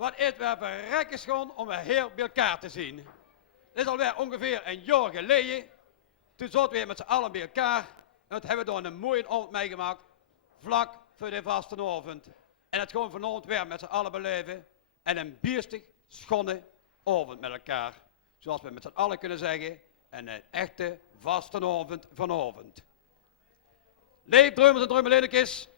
Wat is weer verrekken schoon om weer heel bij elkaar te zien. Dit is alweer ongeveer een jaar geleden. Toen zaten we weer met z'n allen bij elkaar. En dat hebben we door een mooie avond meegemaakt. Vlak voor de vastenavond. En dat gewoon vanavond weer met z'n allen beleven. En een bierstig, schone avond met elkaar. Zoals we met z'n allen kunnen zeggen. En een echte vastenavond vanavond. Leef Dreumels en Dreumelinekes.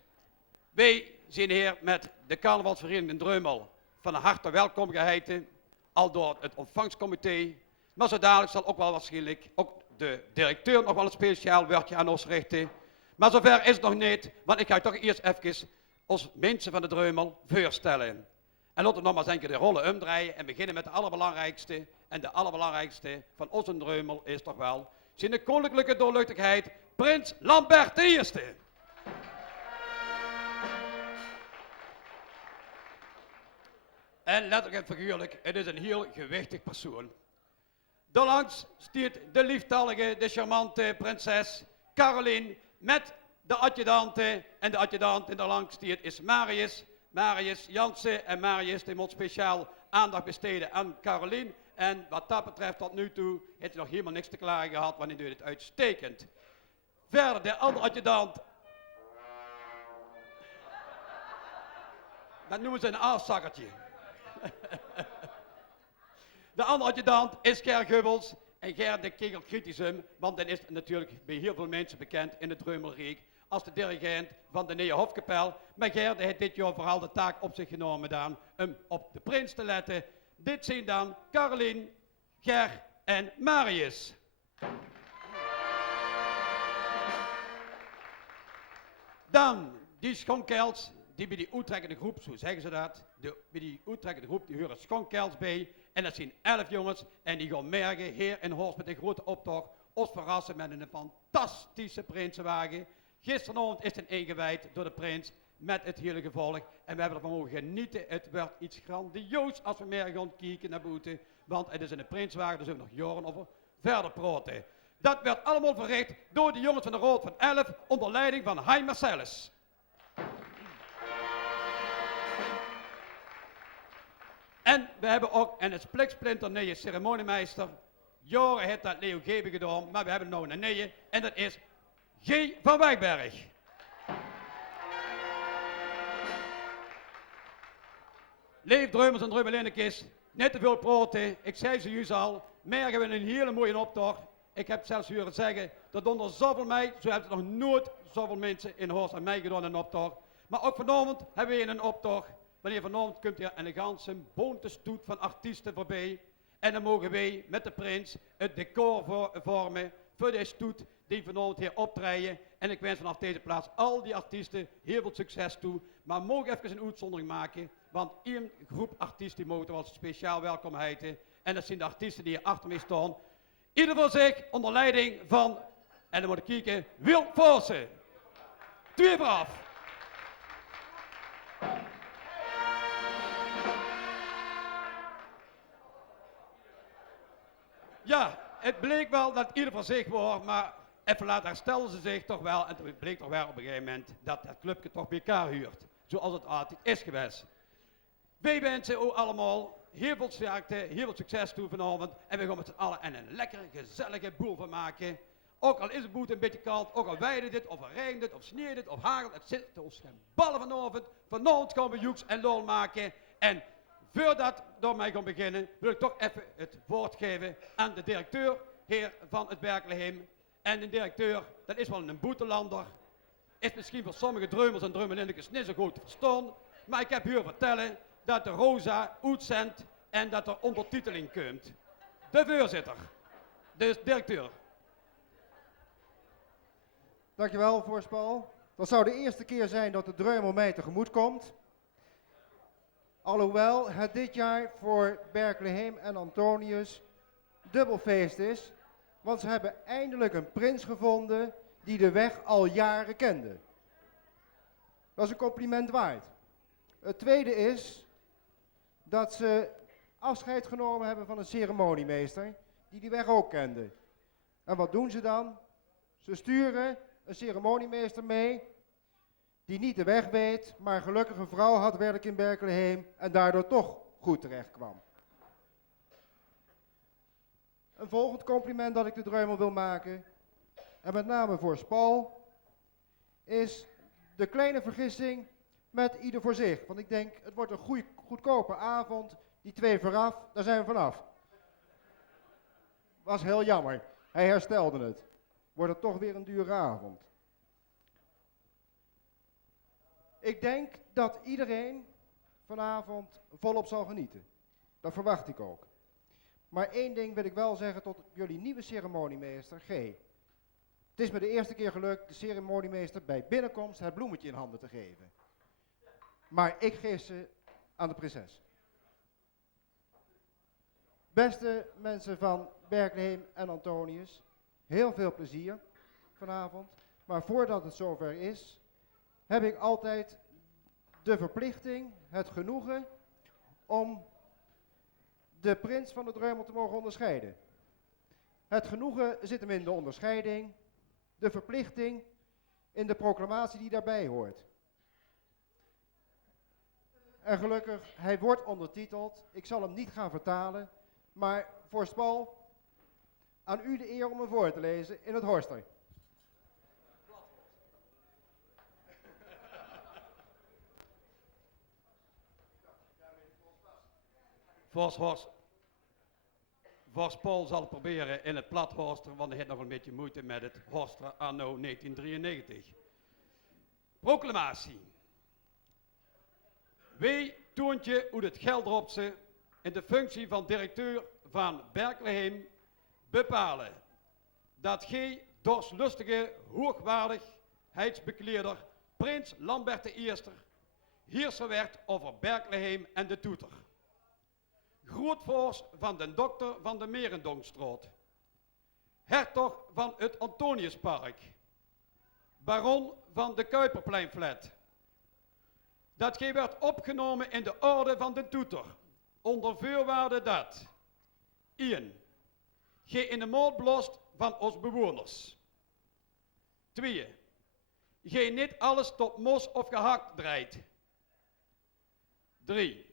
Wij zijn hier met de carnavalsvereniging in Dreumel van harte welkom geheten. Al door het ontvangstcomité. Maar zo dadelijk zal ook wel waarschijnlijk ook de directeur nog wel een speciaal woordje aan ons richten. Maar zover is het nog niet, want ik ga toch eerst even ons mensen van de Dreumel voorstellen. En laten we nog maar eens de rollen omdraaien en beginnen met de allerbelangrijkste. En de allerbelangrijkste van onze Dreumel is toch wel zijn de koninklijke doorluchtigheid, Prins Lambert I. En letterlijk en figuurlijk, het is een heel gewichtig persoon. Daarlangs stiert de lieftallige, de charmante prinses Caroline met de adjudante. En de adjudant in daarlangs stiert is Marius. Marius Jansen en Marius die moet speciaal aandacht besteden aan Caroline. En wat dat betreft tot nu toe heeft hij nog helemaal niks te klagen gehad, want hij doet het uitstekend. Verder de andere adjudant. Dat noemen ze een afzakkertje. De andere adjudant is Ger Gubbels en Ger de Kegel Critisum, want dan is natuurlijk bij heel veel mensen bekend in het Dreumelrijk als de dirigent van de Neerhofkapel. Maar Ger heeft dit jaar vooral de taak op zich genomen dan om op de prins te letten. Dit zijn dan Caroline, Ger en Marius. Dan die schonkels, die bij die uittrekkende groep, zo zeggen ze dat, bij die uittrekkende groep, die horen schonkels bij. En dat zijn 11 jongens en die gaan merken, heer en horst met een grote optocht, ons verrassen met een fantastische prinsenwagen. Gisteravond is het ingewijd door de prins met het hele gevolg. En we hebben ervan mogen genieten. Het werd iets grandioos als we meer gaan kijken naar buiten. Want het is een prinswagen, daar zullen we nog jaren over verder praten. Dat werd allemaal verricht door de jongens van de Rood van 11 onder leiding van Hein Marcellus. En we hebben ook een spliksplinter nieuwe ceremoniemeester. Jaren heeft dat Leo Gebe gedaan, maar we hebben nu een nieuwe. En dat is G. van Wijkberg. Leef Dreumels en Dreumelinekes, net te veel praten. Ik zei ze juist al, morgen hebben we een hele mooie optocht. Ik heb zelfs horen zeggen dat onder zoveel mei, zo hebben nog nooit zoveel mensen in Horst en mij gedaan een optocht. Maar ook vanavond hebben we een optocht. Wanneer vanavond komt hier een ganse bonte stoet van artiesten voorbij. En dan mogen wij met de prins het decor vormen voor deze stoet die vanavond hier optreden. En ik wens vanaf deze plaats al die artiesten heel veel succes toe. Maar mogen even een uitzondering maken, want één groep artiesten mogen wel speciaal welkom heten. En dat zijn de artiesten die hier achter mij staan. Ieder voor zich onder leiding van, en dan moet ik kijken, Wil Voorsen. Twee vooraf. Ja, het bleek wel dat ieder voor zich was, maar even later herstelden ze zich toch wel. En het bleek toch wel op een gegeven moment dat het clubje toch bij elkaar huurt. Zoals het altijd is geweest. Wij wensen ook allemaal heel veel sterkte, heel veel succes toe vanavond. En we gaan met z'n allen een lekkere, gezellige boel van maken. Ook al is het boet een beetje koud, ook al weide dit, of regent dit, of sneeuwt dit, of hagelt. Het zit ons geen ballen vanavond. Vanavond gaan we joeks en lol maken. En voordat we daarmee gaan beginnen, wil ik toch even het woord geven aan de directeur, heer van het Berkelheim. En de directeur, dat is wel een boetelander. Is misschien voor sommige Dreumels en Dreumelinekes niet zo goed te verstaan. Maar ik heb hier vertellen dat de Rosa uitzendt en dat er ondertiteling komt. De voorzitter, de directeur. Dankjewel, voorspel. Dat zou de eerste keer zijn dat de Dreumel mij tegemoet komt. Alhoewel het dit jaar voor Berkelheim en Antonius dubbelfeest is. Want ze hebben eindelijk een prins gevonden die de weg al jaren kende. Dat is een compliment waard. Het tweede is dat ze afscheid genomen hebben van een ceremoniemeester die die weg ook kende. En wat doen ze dan? Ze sturen een ceremoniemeester mee die niet de weg weet, maar een gelukkige vrouw had werk in Berkelheim en daardoor toch goed terecht kwam. Een volgend compliment dat ik de Dreumel wil maken, en met name voor Spal, is de kleine vergissing met ieder voor zich. Want ik denk, het wordt een goedkope avond, die 2 vooraf, daar zijn we vanaf. Was heel jammer, hij herstelde het. Wordt het toch weer een dure avond. Ik denk dat iedereen vanavond volop zal genieten. Dat verwacht ik ook. Maar één ding wil ik wel zeggen tot jullie nieuwe ceremoniemeester, G. Het is me de eerste keer gelukt de ceremoniemeester bij binnenkomst het bloemetje in handen te geven. Maar ik geef ze aan de prinses. Beste mensen van Berkelheim en Antonius, heel veel plezier vanavond. Maar voordat het zover is, heb ik altijd de verplichting, het genoegen, om de prins van de Dreumel te mogen onderscheiden. Het genoegen zit hem in de onderscheiding, de verplichting in de proclamatie die daarbij hoort. En gelukkig, hij wordt ondertiteld, ik zal hem niet gaan vertalen, maar voor Spal, aan u de eer om hem voor te lezen in het Horster. Voor Spal zal ik proberen in het plat Horster, want hij heeft nog een beetje moeite met het Horster anno 1993. Proclamatie. Wij, Toontje uit het Geldropse, in de functie van directeur van Berkelheim, bepalen dat G. dorslustige hoogwaardigheidsbekleerder Prins Lambert I. heerser werd over Berkelheim en de Toeter. Grootvorst van den dokter van de Merendongstraat, hertog van het Antoniuspark, baron van de Kuiperpleinflat. Dat gij werd opgenomen in de orde van de Toeter, onder voorwaarde dat 1. Gij in de moord blost van ons bewoners. 2. Gij niet alles tot mos of gehakt draait. 3.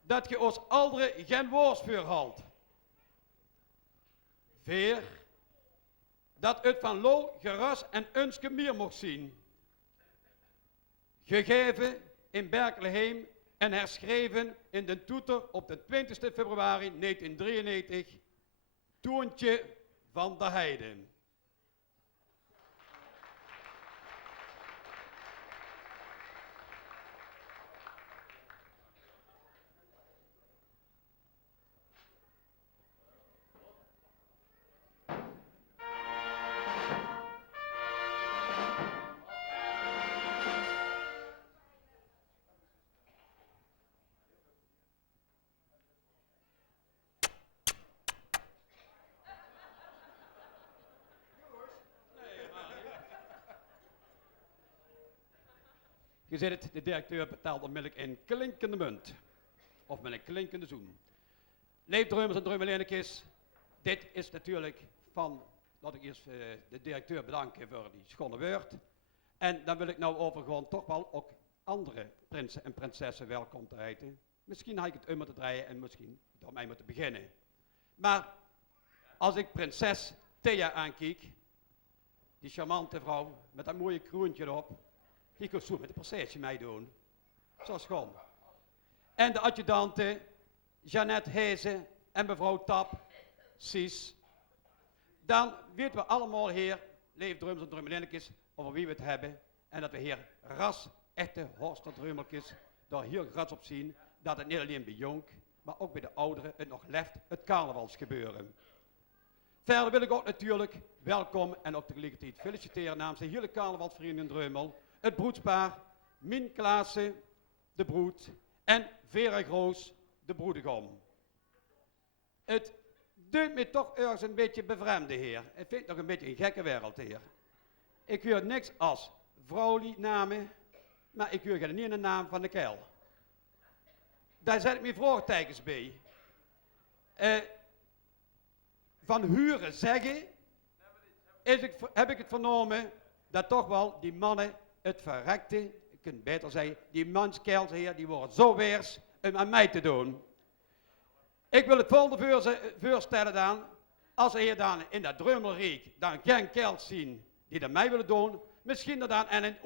Dat ge ons alderen geen woord voor houdt. 4. Dat het van lol, geras en unske meer mocht zien. Gegeven in Berkelheim en herschreven in de Toeter op de 20 februari 1993. Toontje van der Heijden. Je ziet het, de directeur betaalt onmiddellijk in klinkende munt. Of met een klinkende zoen. Leefdreumers en dreumelenekjes, dit is natuurlijk van, laat ik eerst de directeur bedanken voor die schone woord. En dan wil ik nou over gewoon toch wel ook andere prinsen en prinsessen welkom te heten. Misschien had ik het moeten draaien en misschien door mij moeten beginnen. Maar als ik prinses Thea aankijk, die charmante vrouw met dat mooie kroentje erop, die kon zo met de processie meedoen. Zo is gewoon. En de adjudanten, Jeannette Hezen en mevrouw Tap, Cies. Dan weten we allemaal hier, leefdrumels en drummelinekjes, over wie we het hebben. En dat we hier ras, echte Horsterdrummeltjes, daar heel grats op zien, dat het niet alleen bij jong, maar ook bij de ouderen het nog left, het carnavalsgebeuren. Verder wil ik ook natuurlijk welkom en ook tegelijkertijd feliciteren namens de hele carnavalsvereniging in Dreumel, het broedspaar Mien Klaassen, de broed, en Vera Groos, de broedegom. Het doet me toch ergens een beetje bevreemden, heer. Het vindt nog een beetje een gekke wereld, heer. Ik hoor niks als vrouwliednamen, maar ik hoor geen ene naam van de keil. Daar zet ik me vraagtekens bij. Van huren zeggen, heb ik het vernomen, dat toch wel die mannen het verrekte, ik kan beter zeggen, die manskerls hier, die worden zo weers, aan mij te doen. Ik wil het volgende voorstellen dan. Als er hier dan in dat drummelriek dan geen kerels zien die dat mij willen doen. Misschien er dan en een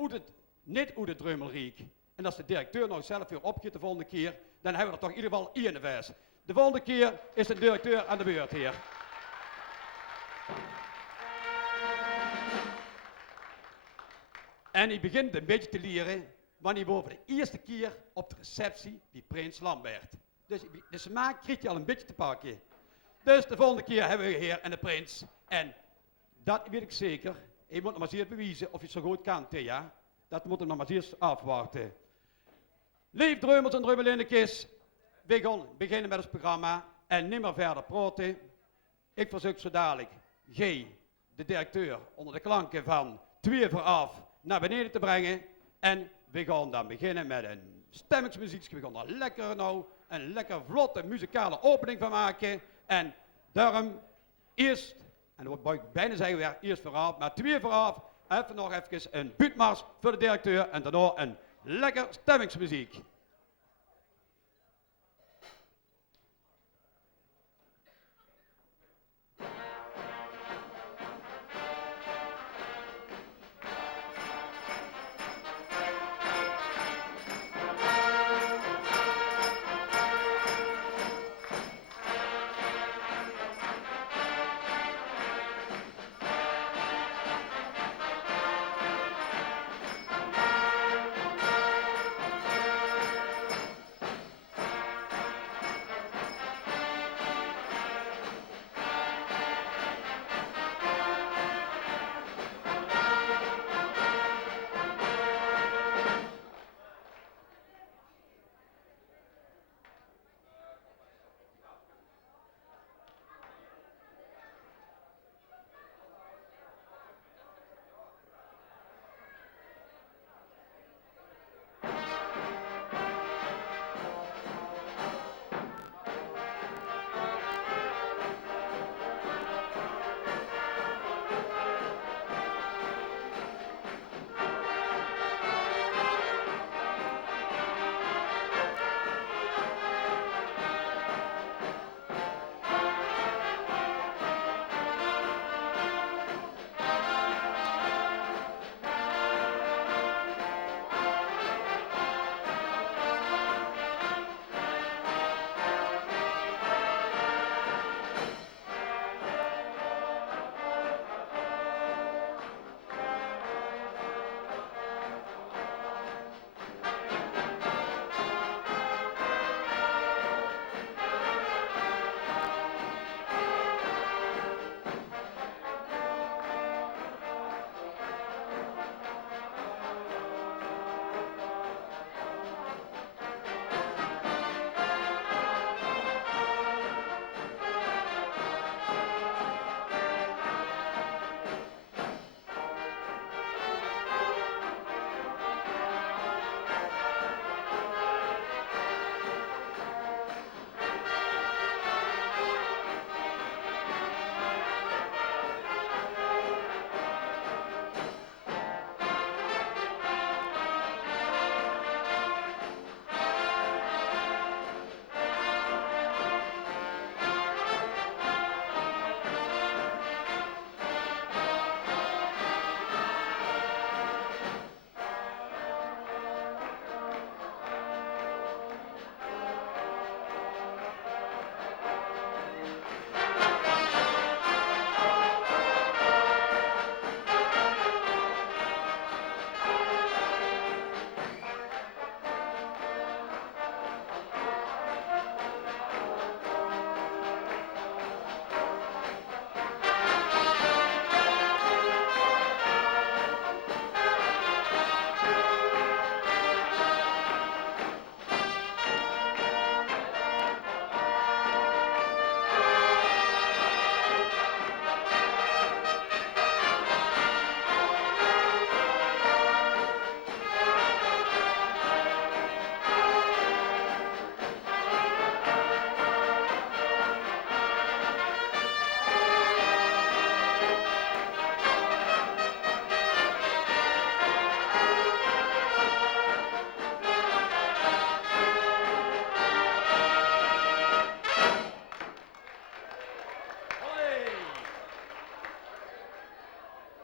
niet uit het drummelriek. En als de directeur nog zelf weer opgeeft de volgende keer. Dan hebben we er toch in ieder geval één in de vers. De volgende keer is de directeur aan de beurt hier. En hij begint een beetje te leren, wanneer hij voor de eerste keer op de receptie die Prins Lambert. Dus de smaak krijgt hij al een beetje te pakken. Dus de volgende keer hebben we de heer en de prins. En dat weet ik zeker. Je moet nog maar eens bewijzen of je het zo goed kan, Thea. Dat moeten we nog maar eens afwachten. Lief drummers en drummelinnetjes, we gaan beginnen met het programma en niet meer verder praten. Ik verzoek zo dadelijk G, de directeur, onder de klanken van 2 vooraf naar beneden te brengen. En we gaan dan beginnen met een stemmingsmuziekje. We gaan er lekker nou een lekker vlotte muzikale opening van maken. En daarom eerst, en dan wou ik bijna zeggen weer eerst vooraf, maar 2 vooraf. Even nog even een buurtmars voor de directeur en daarna een lekker stemmingsmuziek.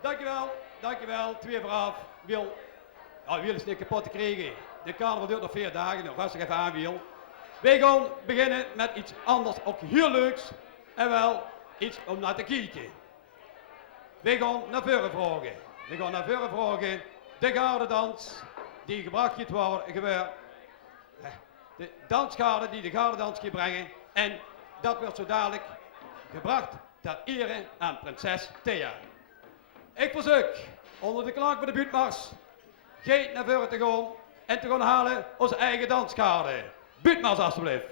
Dankjewel. 2 vooraf. Wiel is niet kapot te krijgen. De carnaval duurt nog 4 dagen, nog rustig even aan, Wiel. Wij gaan beginnen met iets anders, ook heel leuks. En wel iets om naar te kijken. Wij gaan naar voren vragen. De gardedans die gebracht gaat worden. De dansgarde die de gardedans gaat brengen. En dat wordt zo dadelijk gebracht ter ere aan prinses Thea. Ik verzoek onder de klank van de buurtmars Geet naar voren te gaan en te gaan halen onze eigen dansgarde. Buurtmars alstublieft.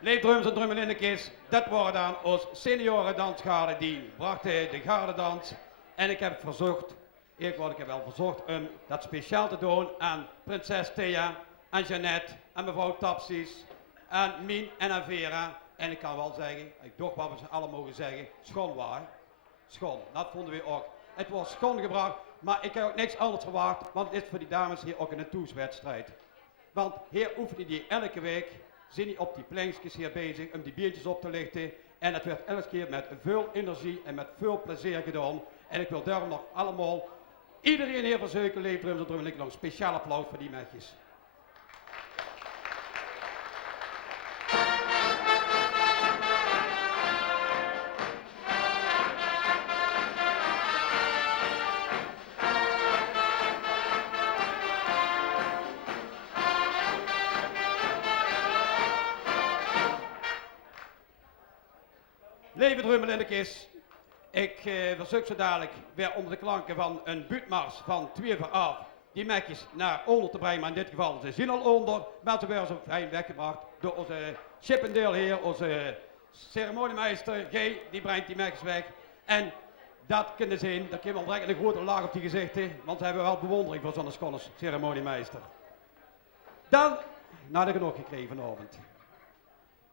Leefdrums en drummelinnekes, dat waren dan ons senioren dansgarde die brachten de gardedans. En ik heb verzocht, ik heb wel verzocht om dat speciaal te doen aan prinses Thea, aan Jeannette, aan mevrouw Tapsies, aan Mien en aan Vera. En ik kan wel zeggen, ik dacht wat we ze allemaal mogen zeggen, schoon waar. Schoon, dat vonden we ook. Het was schoon gebracht. Maar ik heb ook niks anders verwacht, want dit is voor die dames hier ook een toetswedstrijd. Want hier oefenen die elke week, zijn die op die plankjes hier bezig om die biertjes op te lichten. En het werd elke keer met veel energie en met veel plezier gedaan. En ik wil daarom nog allemaal, iedereen hier van Zeuken, Leefdrums en Drum, en ik nog een speciaal applaus voor die meisjes. Leven Drummel in de kist. Ik verzoek zo dadelijk weer onder de klanken van een buurtmars van 2 voor af die mekjes naar onder te brengen, maar in dit geval ze zien al onder, maar ze werden zo fijn weggebracht door onze Chippendale onze ceremoniemeester G, die brengt die mekjes weg. En dat kunnen zien, daar kunnen we direct een grote laag op die gezichten, want we hebben wel bewondering voor zo'n schone ceremoniemeester. Dan, nou de genoeg gekregen vanavond.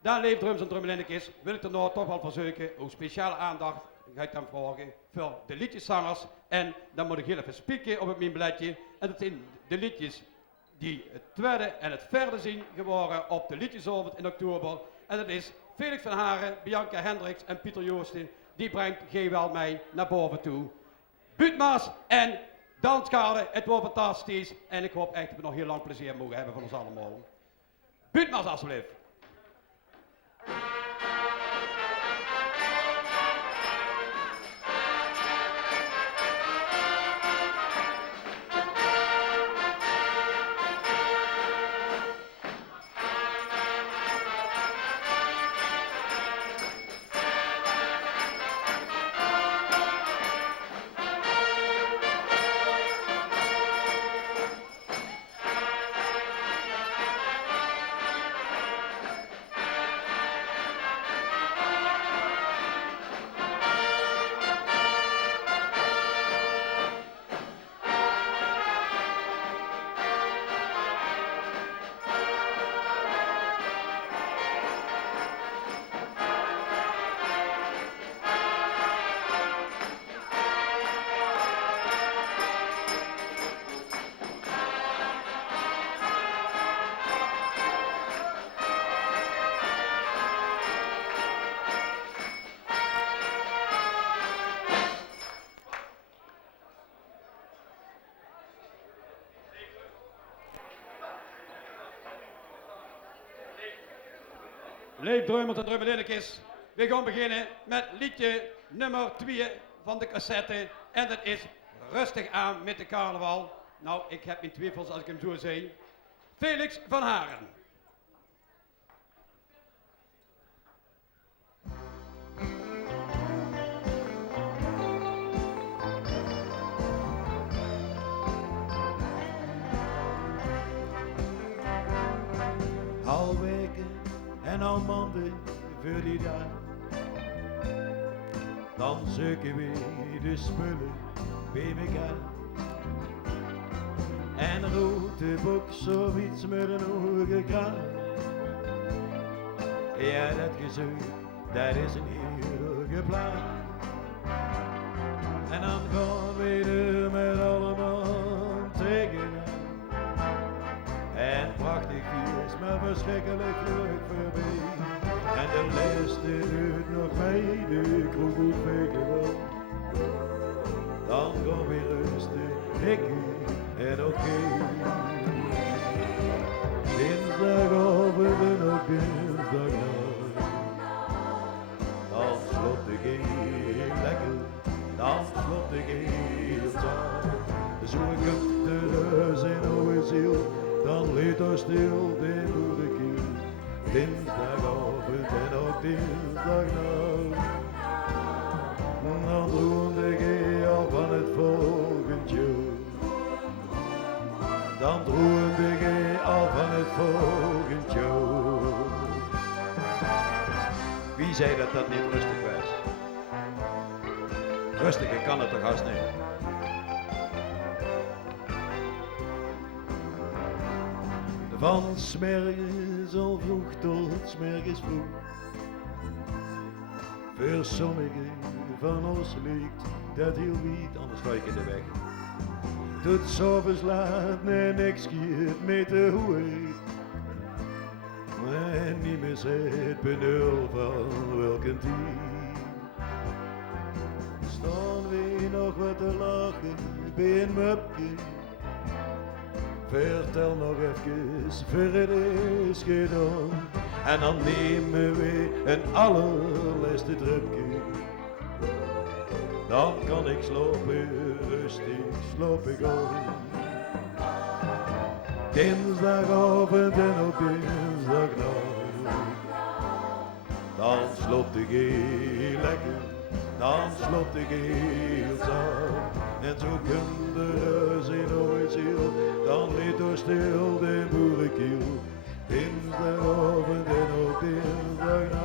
Dan Leeft Drums en Drummelindekis wil ik er nou toch wel verzoeken hoe speciale aandacht ga ik dan vragen voor de liedjeszangers. En dan moet ik heel even spieken op het mijn bladje. En dat zijn de liedjes die het tweede en het vierde zien geworden op de liedjesavond in oktober. En dat is Felix van Haren, Bianca Hendricks en Pieter Joosten. Die brengt G wel mij naar boven toe. Buutmaas en Danskade, het wordt fantastisch. En ik hoop echt dat we nog heel lang plezier mogen hebben van ons allemaal. Buutmaas alsjeblieft. Leef Drummels en Drummelindekis. We gaan beginnen met liedje nummer 2 van de cassette. En dat is Rustig aan met de carnaval. Nou, ik heb mijn twijfels als ik hem zo zie. Felix van Haren. Al weken en al maanden voor die dag. Dan zoeken we de spullen bij elkaar. En roept de boek zoiets met een hoge kraag. Ja, dat gezeuk, dat is een eeuwige plaat. En dan gaan we er met allemaal tegenaan. En prachtig is maar verschrikkelijk vlug voorbij. En de laatste doet nog mee, de kroeg goed wel. Dan gaan we rustig, ik en oké. Dinsdagavond en ook dinsdagnacht. Dan slot ik heel lekker, dan slot ik heel zacht. Zo ik het de reus in oude ziel. Dan leed er stil de goede kiel. Dinsdagavond en ook dinsdagnacht. Dan droomde ik al van het volgend jaar. Dan droomde ik al van het volgend jaar. Wie zei dat dat niet rustig was? Rustiger kan het toch haast niet? Van 's morgens al vroeg tot 's morgens vroeg. Voor sommigen van ons lijkt dat heel niet, anders ga ik in de weg. Tot 's avonds laat en ik schiet met de hoed. En niet meer zit benul van welke tijd. Staan we nog wat te lachen bij een mupje. Vertel nog even, verder is gedaan. En dan nemen we een allerlaatste drupje. Dan kan ik slapen, rustig slaap ik aan. Dinsdagavond en op dinsdagnacht. Dan slaapt ik heel lekker, dan slaapt ik heel zacht. En zo kinderen zijn nooit ziel, dan ligt er stil de boerenkiel. Dinsdagavond en op dinsdagnacht.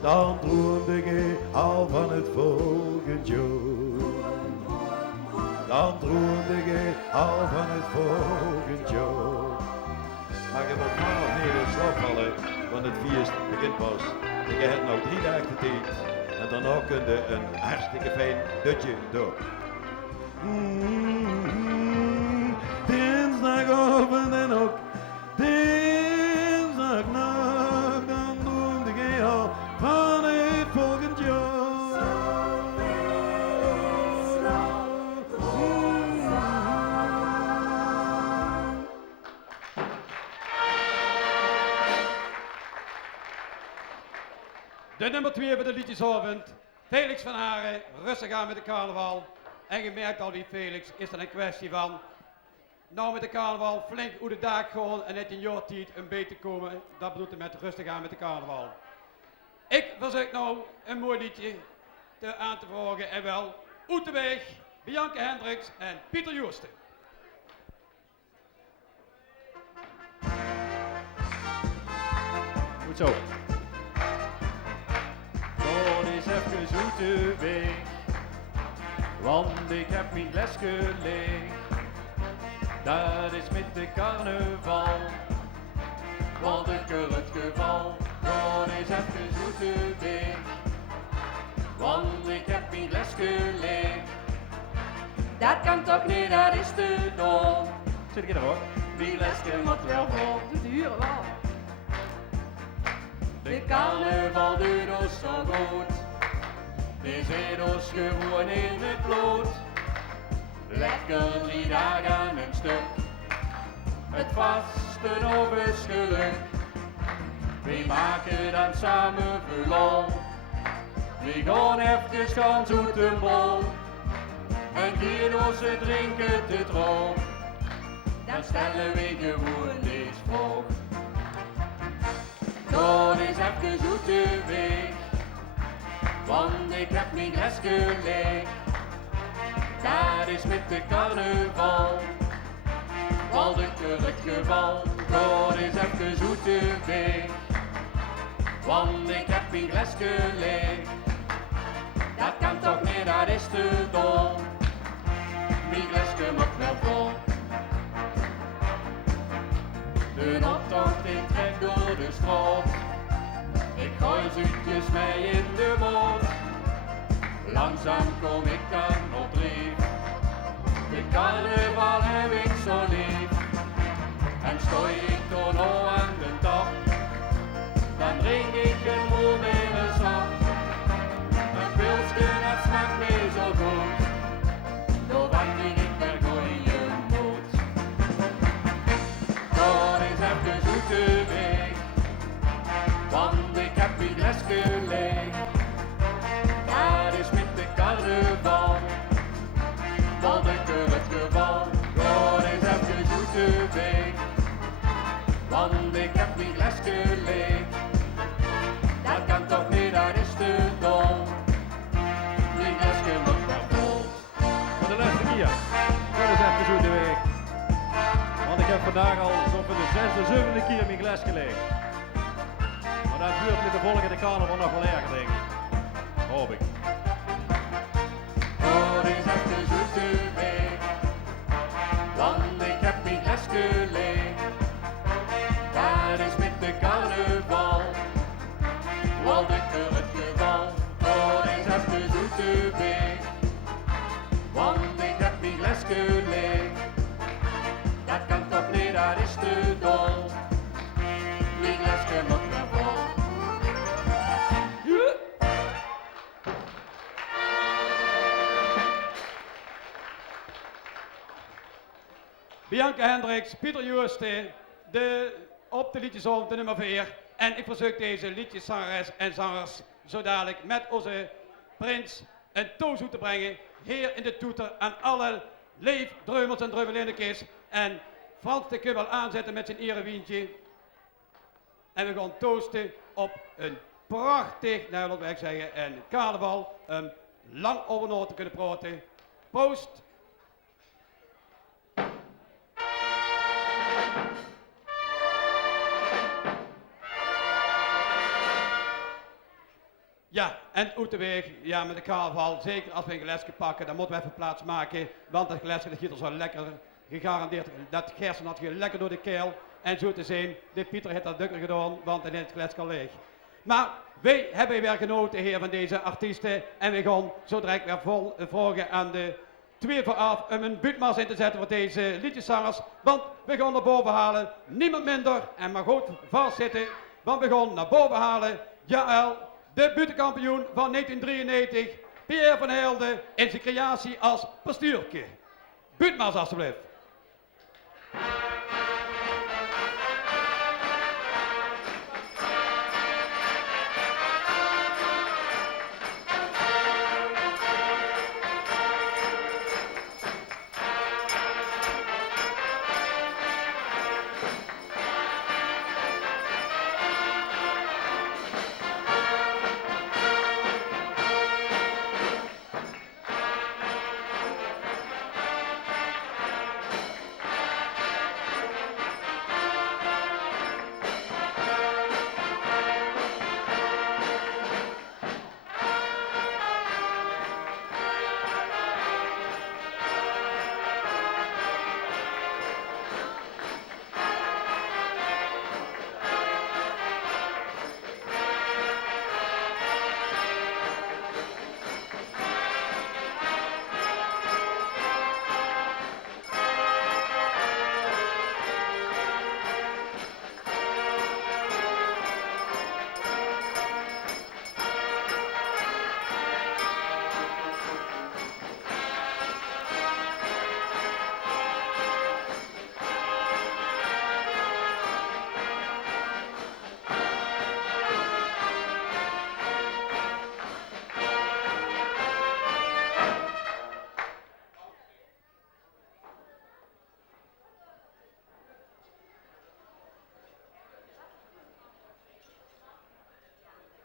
Dan droomde ik al van het volgend jaar. Dan droomde ik al van het volgend jaar. Maar ik heb op maandag niet in slaap vallen, want het feest begint pas. Ik heb nog 3 dagen de tijd en daarna kun je een hartstikke fijn dutje door. Dinsdagavond en ook dinsdagnacht, dan droomde ik al van het volgend jaar. De nummer 2 bij de liedjesavond. Felix van Haren, rustig aan met de carnaval. En je merkt al, die Felix, is er een kwestie van. Nou met de carnaval flink hoe de dag gewoon en net in jouw tijd een beetje komen. Dat bedoelt hij met rustig aan met de carnaval. Ik verzoek nou een mooi liedje aan te vragen en wel Oeteweg, Bianca Hendricks en Pieter Joosten. Goed zo. Dan is even zoete weg, want ik heb mijn lesje leeg. Dat is met de carnaval, want ik keur het geval. Dan is even zoete weg, want ik heb mijn lesje leeg. Dat kan toch niet, dat is te dom. Zit ik er hoor. Die lesje moet wel vol, doet de huren wel. De carnaval doet ons zo goed, die zit ons gewoon in het bloed. Lekker 3 dagen aan een stuk, het vasten of het geluk. We maken dan samen verlof, we gaan even gaan zoeten bol. En hier ons het drinken te droog, dan stellen we gewoon deze vraag. Dan is even zoete weg, want ik heb mijn lesje leeg. Dat is met de carnaval, want ik keur het geval. Dan is even zoete weg, want ik heb mijn lesje leeg. Dat kan toch niet, dat is te dom. Mijn lesje moet wel vol. De optocht ik trek door de straat, ik gooi zoetjes mee in de mond. Langzaam kom ik dan op dreef, de carnaval heb ik zo lief. En stooi ik door nou aan de top, dan drink ik een moe met een sap. Een pilsje dat smaakt me zo goed, door wat ik per gooien moet. Dan is even zoete weg, want ik heb mijn lesje leeg. Dat is met de carnaval, want ik keur het geval. Dan is even zoete weg, want ik heb mijn lesje leeg. Dat kan toch niet, dat is te dom. Mijn lesje moet wel vol. Voor de laatste keer. Dat is even zoete weg. Want ik heb vandaag al zo voor de 6e, 7e keer mijn glas geleegd. Maar dat duurt met de volgende carnaval nog wel erger, denk ik. Hoop ik. Dan is even zoete weg, want ik heb mijn lesje leeg. Dat is met de carnaval, want ik keur het geval. Dan is even zoete weg, want ik heb lesje leeg. Dat kan toch niet, dat is te dol. Die lesje moet naar vol. Bianca Hendricks, Pieter Joosten, op de liedjes op de nummer 4. En ik verzoek deze liedjeszangeres en zangers zo dadelijk met onze prins een toast toe te brengen. Hier in de toeter aan alle leefdreumels en dreumelindekes. En Frans de kun wel aanzetten met zijn erewientje. En we gaan toosten op een prachtig, nou wat wij zeggen, een carnaval. Lang over noord te kunnen praten. Proost! Ja, en Oeterweg, ja, met de carnaval, zeker als we een glesje pakken, dan moeten we even plaats maken, want dat glesje dat giet er zo lekker, gegarandeerd, dat gersen had je lekker door de keel. En zo te zien, de Pieter heeft dat dukker gedaan, want dan is het glesje al leeg. Maar wij hebben weer genoten hier van deze artiesten en we gaan zo direct weer vol vragen aan de 2 voor 8 om een buurtmars in te zetten voor deze liedjeszangers, want we gaan naar boven halen, niemand minder, en maar goed vastzitten, want we gaan naar boven halen, Jaël, de buitenkampioen van 1993, Pierre van Helden, in zijn creatie als pastuurtje. Buurtmars alstublieft.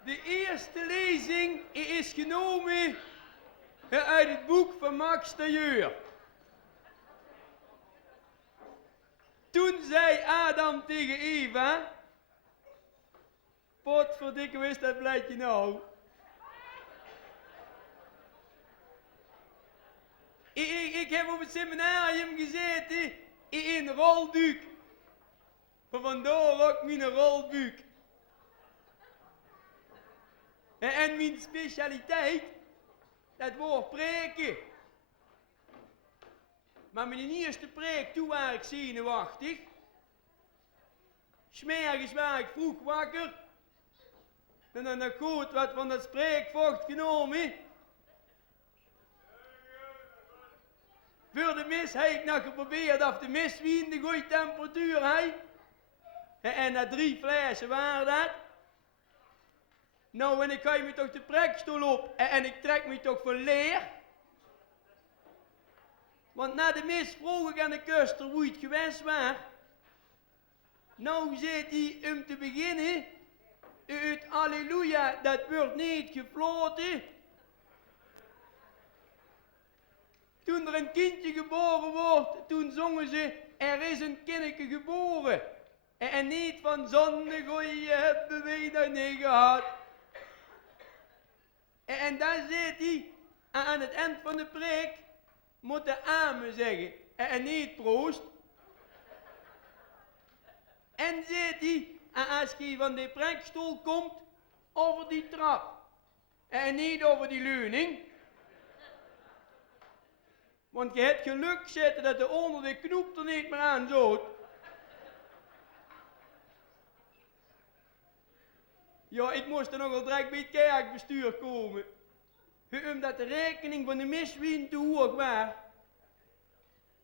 De eerste lezing is genomen uit het boek van Max Tailleur. Toen zei Adam tegen Eva, potverdikke, wist dat blijtje nou? Ik heb op het seminarium gezeten in rolduik. Vandaar ook mijn rolbuik. En mijn specialiteit, dat was preken. Maar mijn eerste preek, toen was ik zenuwachtig. 's Morgens was ik vroeg wakker. En dan had ik goed wat van dat spreekvocht genomen. Voor de mis heb ik nog geprobeerd of de miswien de goede temperatuur heeft. En na 3 flessen waren dat. Nou, en ik ga me toch de preekstoel op en ik trek me toch van leer. Want na de mis vroeg ik aan de kuster hoe het geweest was. Nou zit hij om te beginnen. Het Halleluja, dat wordt niet gefloten. Toen er een kindje geboren wordt, toen zongen ze, er is een kindje geboren. En niet van zonnegoeie hebben wij dat niet gehad. En dan zit hij, aan het eind van de preek, moet de amen zeggen. En niet proost. En zit hij, als hij van de preekstoel komt, over die trap. En niet over die leuning. Want je hebt geluk zitten dat de onder de knoep er niet meer aan zit. Ja, ik moest er nogal direct bij het kerkbestuur komen. Omdat de rekening van de miswien te hoog was.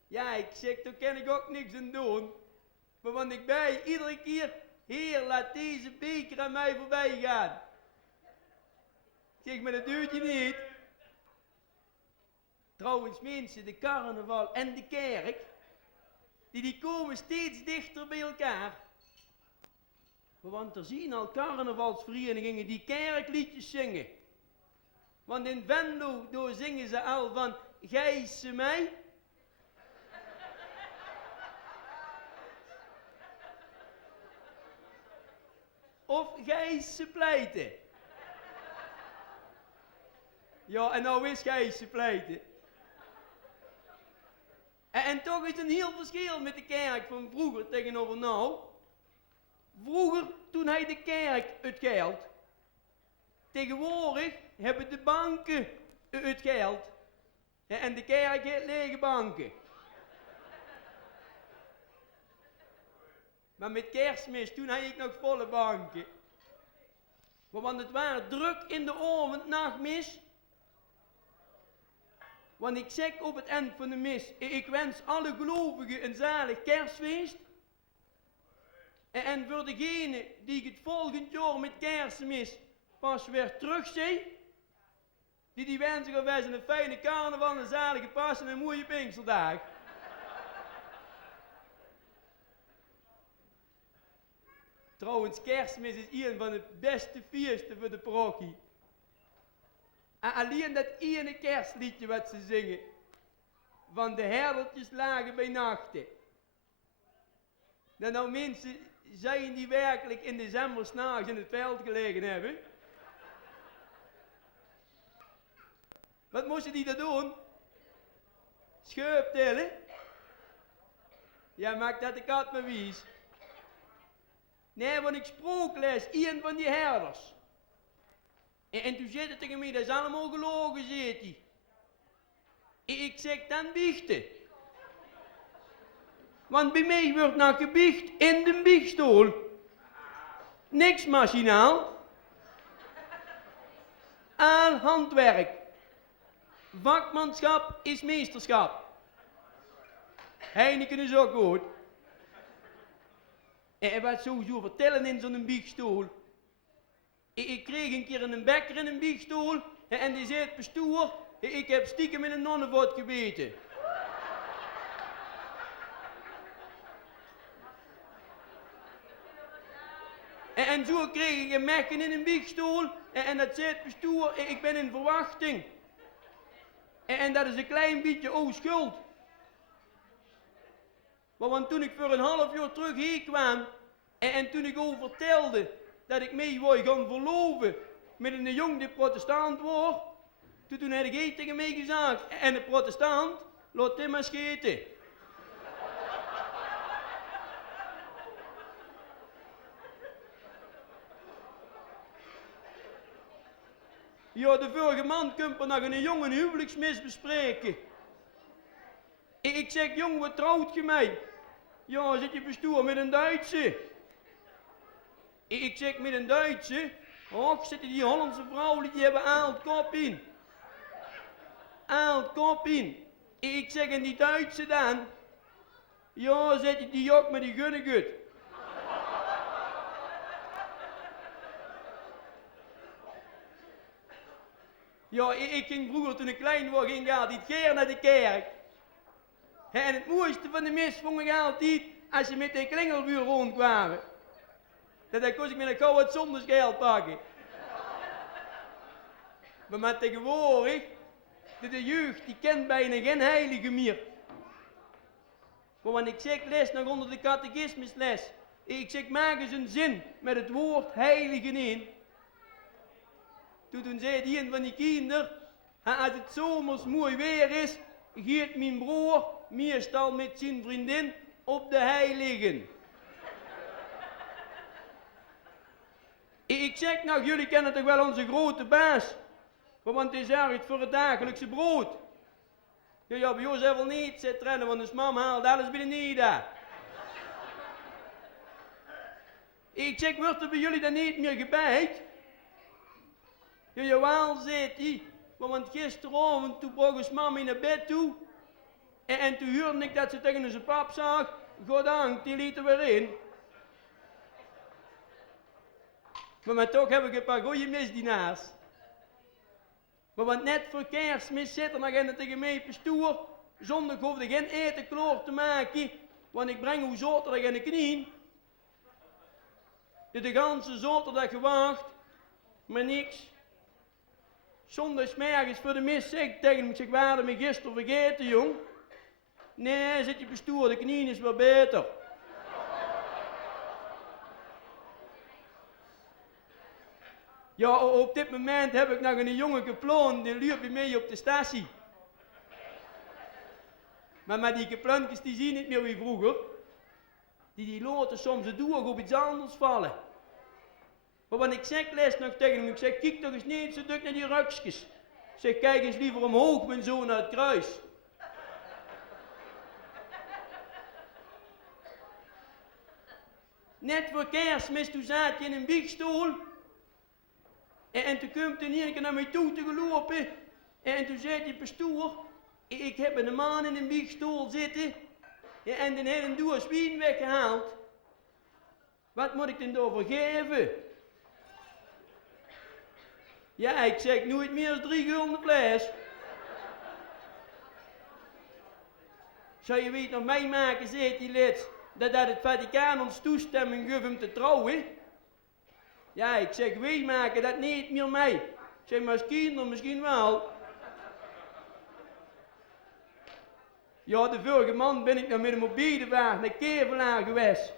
Ja, ik zeg, daar kan ik ook niks aan doen. Maar want ik bij iedere keer, Heer, laat deze beker aan mij voorbij gaan. Ik zeg, maar dat doet je niet. Trouwens mensen, de carnaval en de kerk, die komen steeds dichter bij elkaar. Want er zien al carnavalsverenigingen die kerkliedjes zingen. Want in Venlo, daar zingen ze al van, Gijse mij. Of Gijse pleiten. Ja, en nou is Gijse pleiten. En toch is een heel verschil met de kerk van vroeger tegenover nou. Vroeger, toen hij de kerk het geld. Tegenwoordig hebben de banken het geld. En de kerk heeft lege banken. Maar met Kerstmis, toen had ik nog volle banken. Want het waren druk in de avond, nachtmis. Want ik zeg op het eind van de mis, ik wens alle gelovigen een zalig kerstfeest. En voor degene die ik het volgend jaar met Kerstmis pas weer terugzie, die wens ik alweer een fijne carnaval, een zalige Pasen en een mooie Pinksterdag. Trouwens, Kerstmis is een van de beste feesten voor de parochie. En alleen dat ene kerstliedje wat ze zingen. Van de herdertjes lagen bij nachten. Nou mensen zijn die werkelijk in december 's nachts in het veld gelegen hebben. Wat moesten die dat doen? Scheup tellen. Ja, maakt dat de kat me wies. Nee, want ik sprookles, een van die herders. En toen zei hij tegen mij, dat is allemaal gelogen, zei hij. Ik zeg dan biechten. Want bij mij wordt nou gebiecht in de biechtstoel. Niks machinaal. Al handwerk. Vakmanschap is meesterschap. Heineken is ook goed. En wat sowieso vertellen in zo'n biechtstoel. Ik kreeg een keer een bekker in een biechtstoel en die zei het bestuur, ik heb stiekem in een nonnenvot gebeten. En zo kreeg ik een mekken in een biechtstoel en dat zei het bestuur, ik ben in verwachting. En dat is een klein beetje onschuld. Want toen ik voor een half jaar terug hier kwam en toen ik over vertelde dat ik mee wou gaan verloven met een jong die protestant wordt, toen heb ik tegen mij gezegd, en de protestant, laat hem maar scheten. Ja, de vorige man komt er nog een jongen huwelijksmis bespreken. Ik zeg, jong, wat trouwt je mij? Ja, zit je bestuur met een Duitse? Ik zeg, met een Duitse? Och, zitten die Hollandse vrouwen, die hebben aald kop in. Aald kop in. Ik zeg, en die Duitse dan? Ja, zet je die ook met die gunnegut. Ja, ik ging vroeger toen ik klein was, ging altijd keer naar de kerk. En het mooiste van de mis vond ik altijd als je met de klingelbuur rondkwamen. Dan kon ik met een gouden zondagsgeld pakken. Maar tegenwoordig, de jeugd die kent bijna geen heilige meer. Want ik zeg les nog onder de catechismusles. Ik zeg maak eens een zin met het woord heilige in. Toen zei een van die kinderen, als het zomers mooi weer is, gaat mijn broer meestal met zijn vriendin op de hei liggen. Ik zeg nou, jullie kennen toch wel onze grote baas, want hij zorgt voor het dagelijkse brood. Ja, bij ons hebben we niet zitten rennen, want de mam haalt alles binnen niet daar. Ik zeg, wordt er bij jullie dan niet meer gebijt? Ja, jawel, zegt hij. Want gisteravond, toen bracht ons mam in naar bed toe. En toen hoorde ik dat ze tegen zijn pap zag. Goddank, die liet er weer in. Maar toch heb ik een paar goede misdienaars. Maar want net voor Kerstmis zit er nog in de gemeentebestuur. Zondag hoefde ik geen eten klaar te maken. Want ik breng hoe zaterdag in de knieën. De ganse zaterdag gewacht. Maar niks. Zondagsmorgens voor de mis zeg ik tegen hem. Ik zeg, waar had me gisteren vergeten, jong? Nee, zit je bestuur, de knieën is wel beter. Ja, op dit moment heb ik nog een jongen gepland, die liep bij mij op de statie. Maar die geplantjes die zien niet meer wie vroeger. Die laten soms de doeg op iets anders vallen. Maar wat ik zeg les nog tegen hem, ik zeg, kijk toch eens niet zo druk naar die rukjes. Ik zeg, kijk eens liever omhoog, mijn zoon, naar het kruis. Net voor Kerstmis, toen zat je in een wiegstoel. En toen kwam hij een keer naar mij toe te gelopen. En toen zei die pastoor, ik heb een man in een wiegstoel zitten. En dan heeft een doos wien weggehaald. Wat moet ik dan daarvoor geven? Ja, ik zeg nooit meer dan 3 gulden fles. Zou je weten nog meemaken, zegt die lid, dat het Vaticaan ons toestemming geeft om te trouwen? Ja, ik zeg, wij maken dat niet meer mee. Ik zeg, maar als kinderen misschien wel. Ja, de vorige man ben ik nog met een mobiele wagen naar Kevelaar geweest.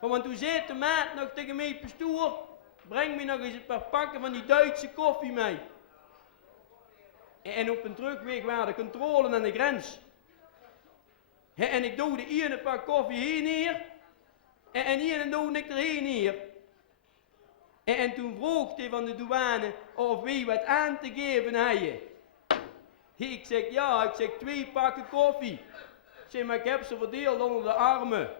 Want toen zei de maat nog tegen mij, pastoor, breng me nog eens een paar pakken van die Duitse koffie mee. En op een terugweg waren de controle aan de grens. En ik doe de ene pak koffie hier neer. En hier doe ik er hier neer. En toen vroeg hij van de douane of wij wat aan te geven hadden. Ik zeg ja, ik zeg 2 pakken koffie. Ik zeg, maar ik heb ze verdeeld onder de armen.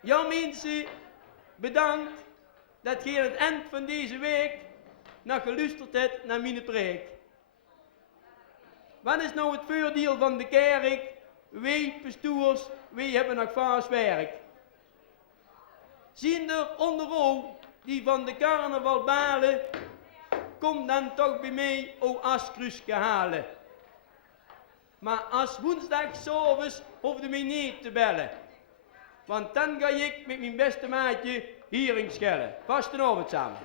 Ja mensen, bedankt dat je aan het eind van deze week nog geluisterd hebt naar mijn preek. Wat is nou het voordeel van de kerk? Wij pastoors, wij hebben nog vast werk. Zien er onder ogen die van de carnaval balen, kom dan toch bij mij o askruisje halen. Maar als woensdag s'avonds hoefde mij niet te bellen. Want dan ga ik met mijn beste maatje hiering schellen. Vastenavond samen.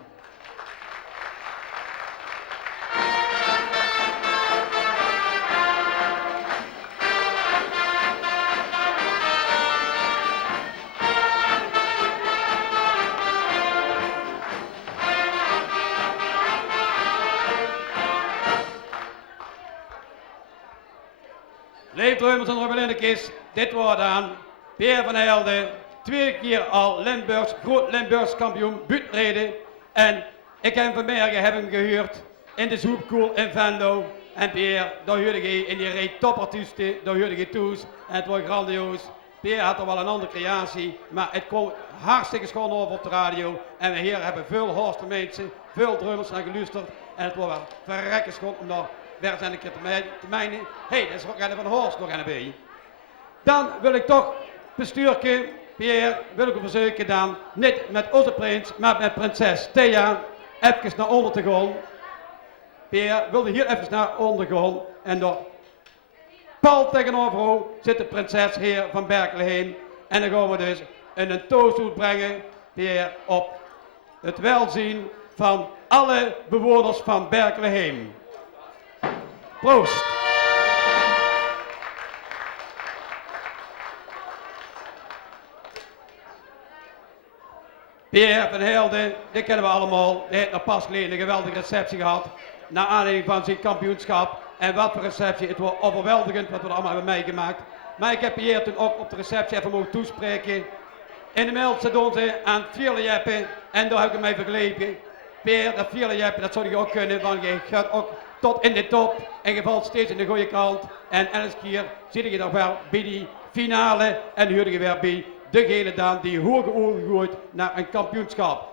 Leefdreumers en Robbelinekis, dit wordt aan Peer van Helden, 2 keer al groot Limburgs kampioen buurtreden. En ik heb vanmorgen hem gehuurd in de Zoepkoel in Venlo. En Peer, daar huurde je in die reed topartiesten, daar huurde je toes. En het wordt grandioos. Peer had er wel een andere creatie, maar het kwam hartstikke schoon over op de radio. En we hier hebben veel horsten mensen, veel drummers naar geluisterd. En het wordt wel verrekken schoon om daar weer zijn een keer te mijnen. Hé, dat is ook een van Horst nog aan bij. Dan wil ik toch bestuurken, Pierre, wil ik verzoeken dan, niet met onze prins, maar met prinses Thea, even naar onder te gaan. Pierre wilde hier even naar onder gaan en door pal tegenover zit de prinses heer van Berkeley. En dan gaan we dus een toast uitbrengen, Pierre, op het welzijn van alle bewoners van Berkeley. Proost! Peer van Helden, dit kennen we allemaal. Die heeft nog pas geleden een geweldige receptie gehad. Naar aanleiding van zijn kampioenschap. En wat voor receptie, het was overweldigend wat we er allemaal hebben meegemaakt. Maar ik heb Peer toen ook op de receptie even mogen toespreken. In de Meltse doen ze aan het vierde jeppen. En daar heb ik mij vergeleken. Peer, dat vierde je hebt, dat zou je ook kunnen, want je gaat ook tot in de top. En je valt steeds in de goede kant. En elke keer zit je nog wel bij die finale. En huurde je weer bij degene dan die hoge oren gooit naar een kampioenschap.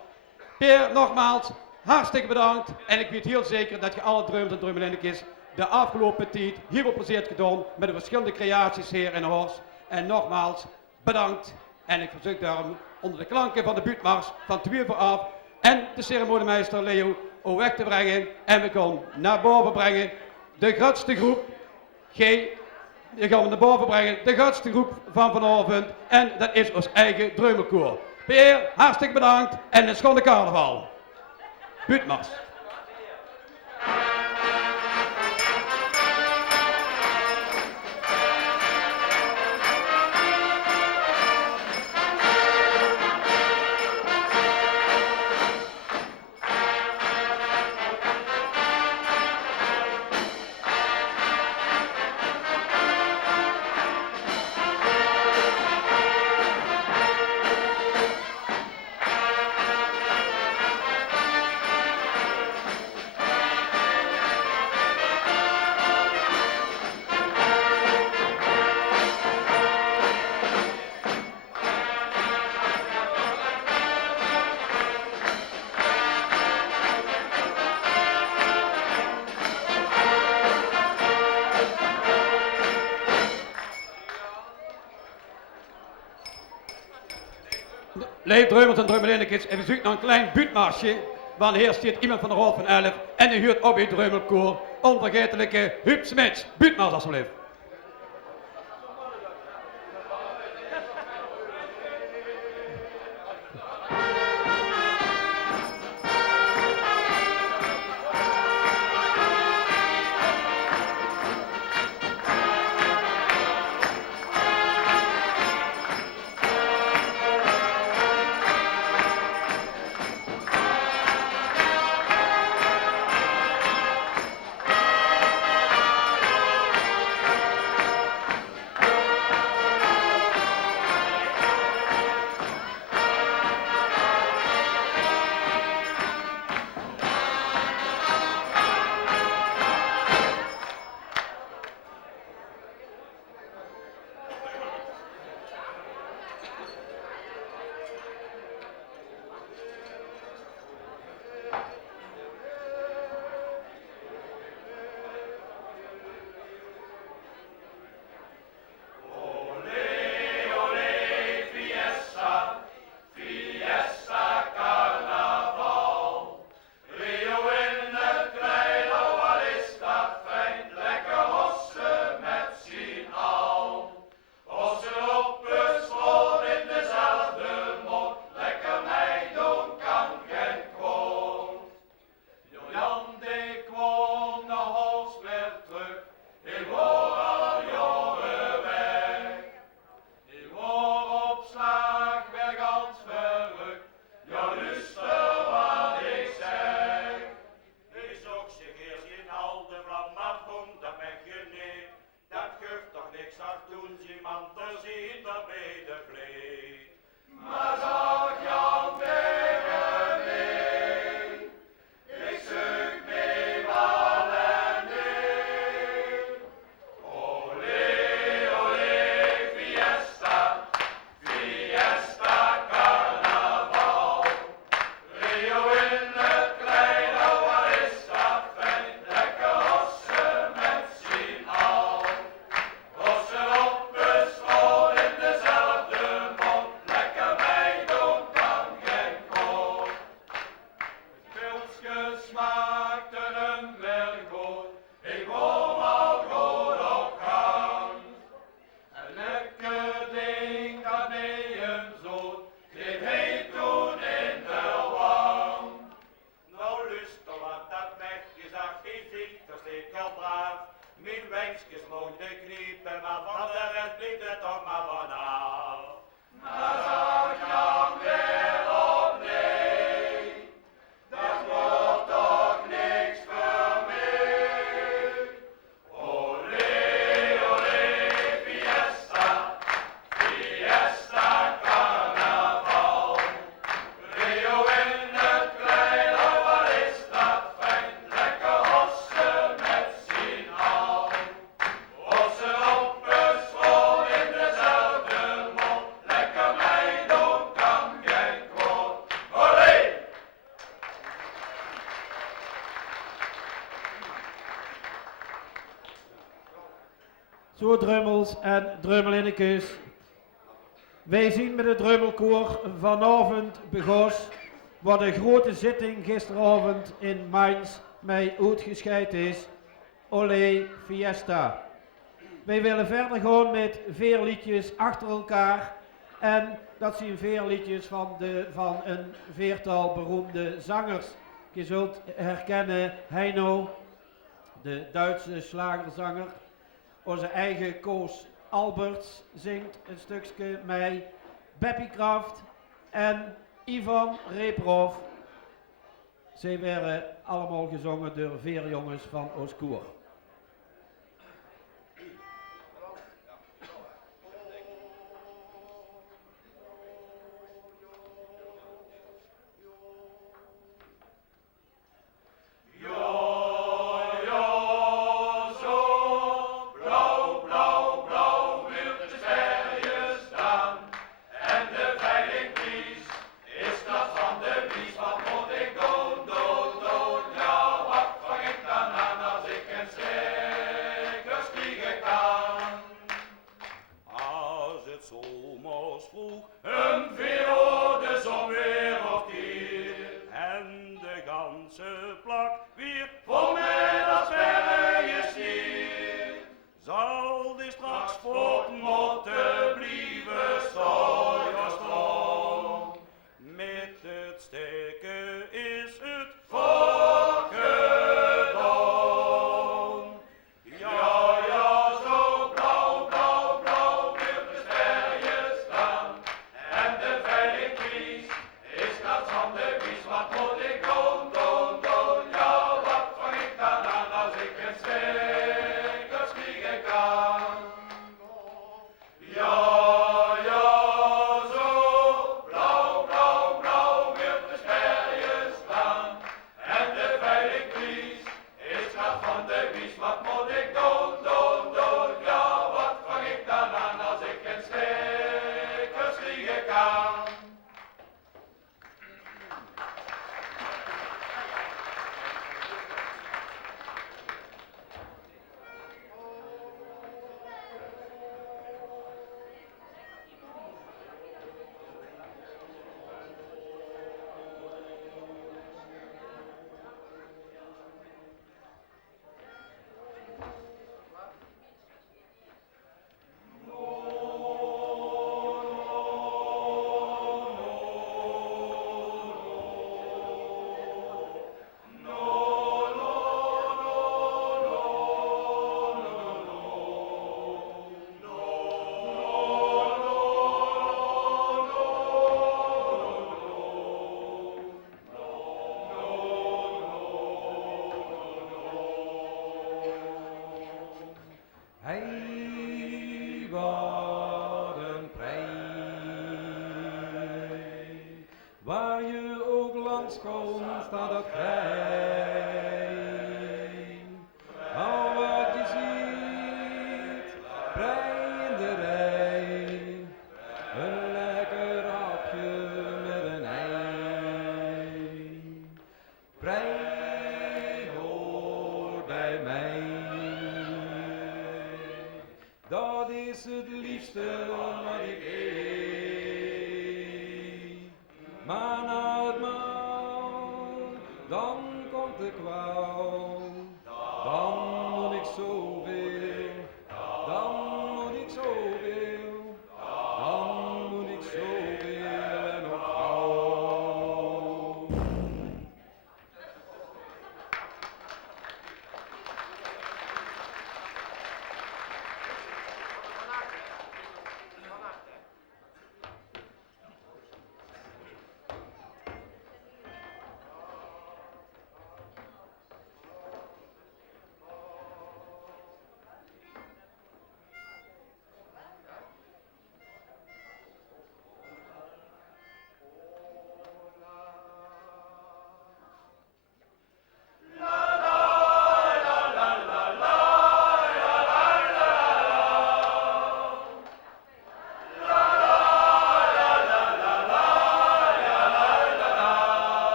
Peer, nogmaals, hartstikke bedankt. En ik weet heel zeker dat je alle drums en drummelindekjes de afgelopen tijd heel veel plezier hebt gedaan met de verschillende creaties hier in Horst. En nogmaals, bedankt. En ik verzoek daarom onder de klanken van de buurtmars van 2 uur af en de ceremoniemeester Leo ook weg te brengen. En we gaan naar boven brengen de grootste groep die gaan we naar boven brengen, de grootste groep van vanavond. En dat is ons eigen drummerkoor. Peer, hartstikke bedankt en een schone carnaval. Buurtmars. Leef drummers en drummelindekjes en we zoeken naar een klein buurtmarsje. Want hier staat iemand van de Rol van 11 en die huurt op het drummelkoor. Onvergetelijke Huub Smits. Buurtmars alsjeblieft. Rio in zo drummels en drummelinnekes. Wij zien met het drummelkoor vanavond begos wat de grote zitting gisteravond in Mainz mij uitgescheid is. Olé Fiesta. Wij willen verder gaan met 4 liedjes achter elkaar. En dat zijn 4 liedjes van een 4-tal beroemde zangers. Je zult herkennen Heino, de Duitse slagerzanger. Onze eigen Koos Alberts zingt een stukje mee. Beppie Kraft en Ivan Reprov. Zij werden allemaal gezongen door 4 jongens van ons koor.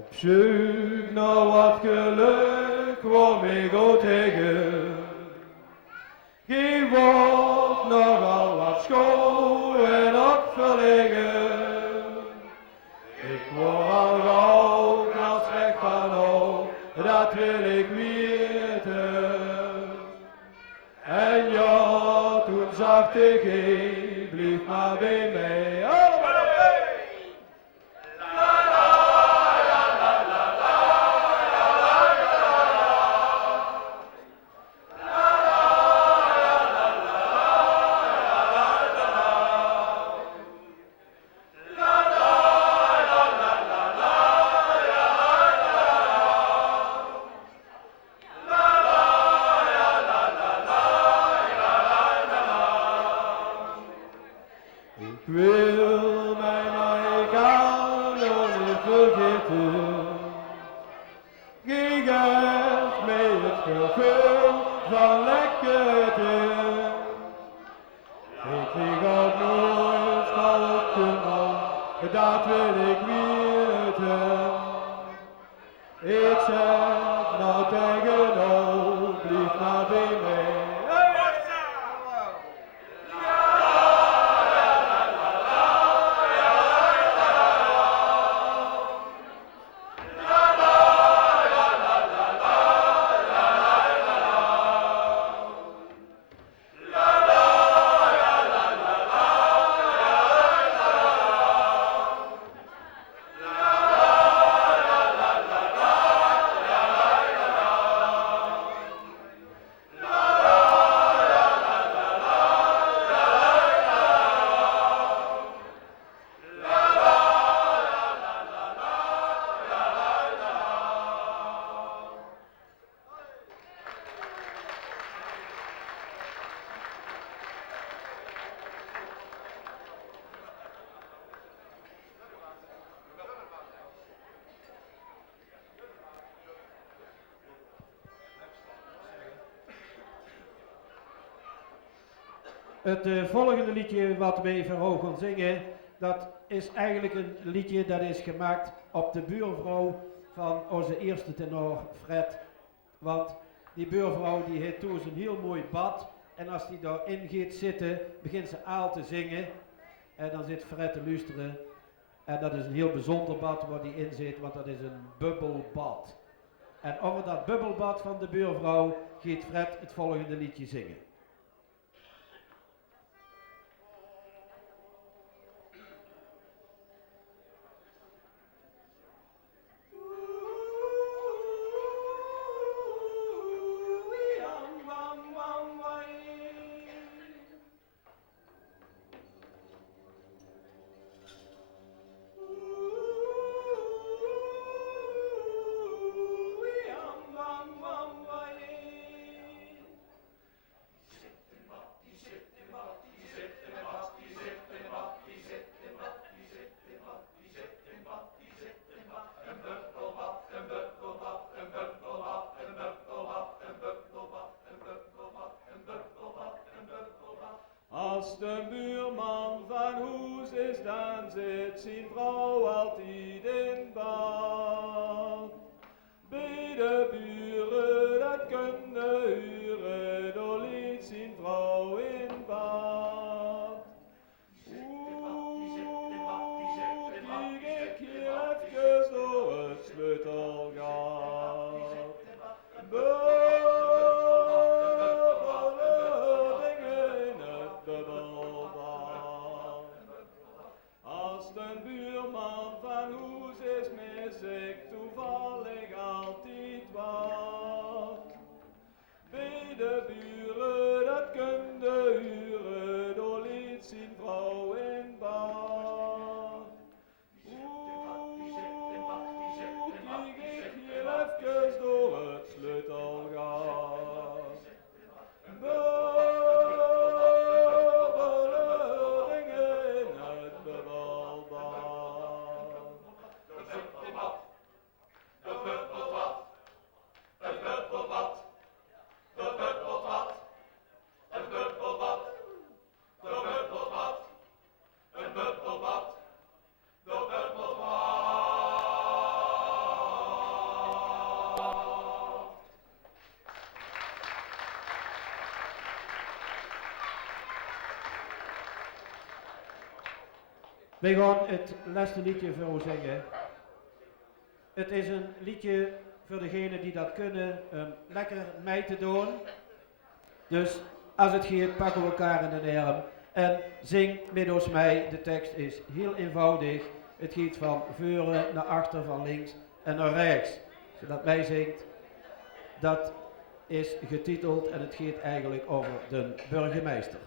Op zoek naar wat geluk kwam ik ook tegen. Geen woord, nogal wat school en ook verlegen. Ik word al gauw als weg van oh, dat wil ik weten. En ja, toen zag ik heen, blijf maar bij mij. Ik wil mijn Amerikanen niet vergeten. Geef mij het gevoel van lekkerte. Ik kreeg ook nooit schalk genoeg, dat wil ik weten. Ik zeg nou tegen nou, blijf maar bij mij. Het volgende liedje wat wij voor jou gaan zingen, dat is eigenlijk een liedje dat is gemaakt op de buurvrouw van onze eerste tenor Fred. Want die buurvrouw die heeft toen een heel mooi bad en als die daarin gaat zitten, begint ze aal te zingen en dan zit Fred te luisteren. En dat is een heel bijzonder bad waar die in zit, want dat is een bubbelbad. En over dat bubbelbad van de buurvrouw gaat Fred het volgende liedje zingen. Als de buurman van huis is, dan zit zijn vrouw altijd in bad. Bij de buren, dat kunnen huren, daar ligt zijn vrouw in bad. Kijk ik hier even door het sleutelgat. Als de buurman Wij gaan het laatste liedje voor u zingen. Het is een liedje voor degenen die dat kunnen, lekker mee te doen. Dus als het gaat, pakken we elkaar in de arm en zing met ons mee. De tekst is heel eenvoudig. Het gaat van voren naar achter, van links en naar rechts. Zodat mij zingt, dat is getiteld en het gaat eigenlijk over de burgemeester.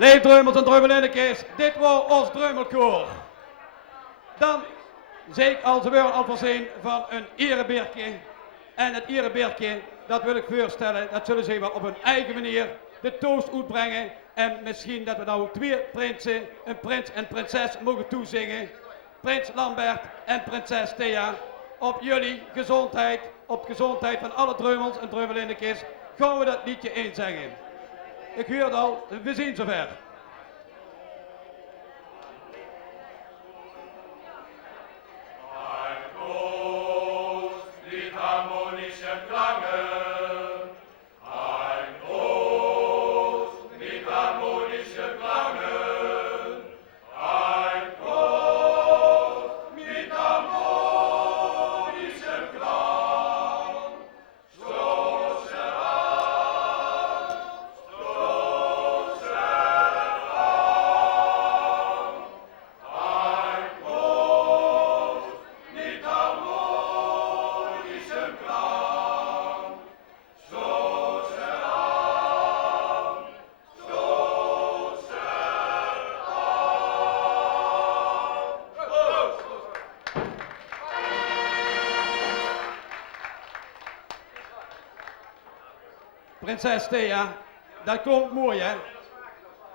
Leef Dreumels en Dreumelinnekes, dit was ons Dreumelkoor. Dan zie ik als weer al voorzien van een erebeertje. En het erebeertje, dat wil ik voorstellen, dat zullen ze wel op hun eigen manier de toast uitbrengen. En misschien dat we nou 2 prinsen, een prins en prinses mogen toezingen. Prins Lambert en prinses Thea. Op jullie gezondheid, op gezondheid van alle Dreumels en Dreumelinnekes, gaan we dat liedje inzingen. Ik hoor het al, we zien zover. Zo prinses Thea. Dat klonk mooi, hè?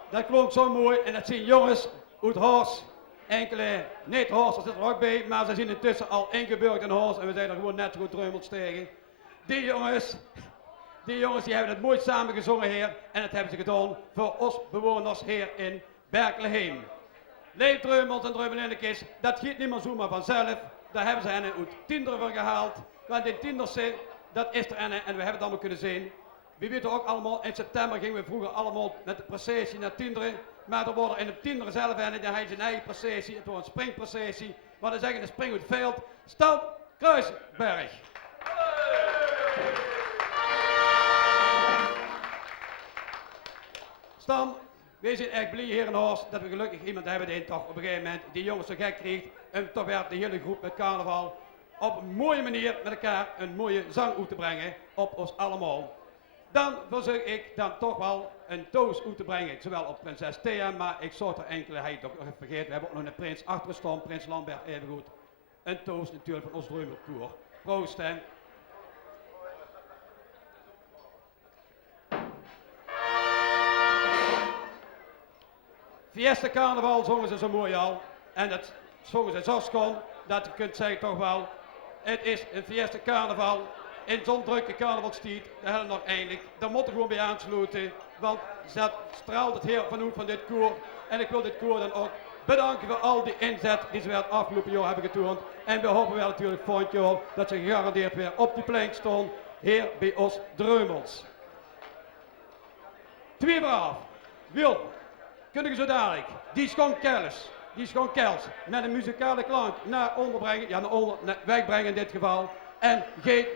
Dat klonk zo mooi. En dat zien jongens uit Horst. Enkele niet-Horsters zitten er ook bij, maar ze zijn intussen al ingeburgd in Horst. En we zijn er gewoon net zo goed Dreumels tegen. Die jongens die hebben het mooi samen gezongen, heer. En dat hebben ze gedaan voor ons bewoners hier in Berkelheim. Leef Dreumels en Dreumelinnekes, dat giet niet meer zomaar vanzelf. Daar hebben ze hen uit Tiender voor gehaald. Want die Tinderse, dat is er en we hebben het allemaal kunnen zien. We weten ook allemaal, in september gingen we vroeger allemaal met de processie naar Tinderen. Maar er worden in de Tinderen zelf en dan heeft ze een eigen processie, het wordt een springprocessie. Wat dan zeggen, de spring uit het veld. Stan Kruisberg. Stan, wij zijn echt blij hier in Horst dat we gelukkig iemand hebben die toch op een gegeven moment die jongens zo gek kreeg. En toch werd de hele groep met carnaval op een mooie manier met elkaar een mooie zang uit te brengen op ons allemaal. Dan verzoek ik dan toch wel een toast uit te brengen, zowel op prinses Thea, maar ik zou er enkele, hij toch nog even vergeten, we hebben ook nog een prins achter staan, prins Lambert even goed. Een toast natuurlijk van ons Dreumelkoor. Proost hè. Fiesta Carnaval zongen ze zo mooi al. En dat zongen ze zo schoon, dat je kunt zeggen toch wel, het is een Fiesta Carnaval. In zo'n drukke carnavalstijd, daar hebben we nog eindelijk, daar moeten we gewoon bij aansluiten. Want dat straalt het heel van dit koor. En ik wil dit koor dan ook bedanken voor al die inzet die ze wel het afgelopen jaar hebben getoond. En we hopen wel natuurlijk volgend jaar dat ze gegarandeerd weer op die plank staan, hier bij ons Dreumels. Twee braaf, Wil, kunnen we zo dadelijk, die schoon kels, met een muzikale klank naar onderbrengen, ja naar wegbrengen in dit geval. En Geet,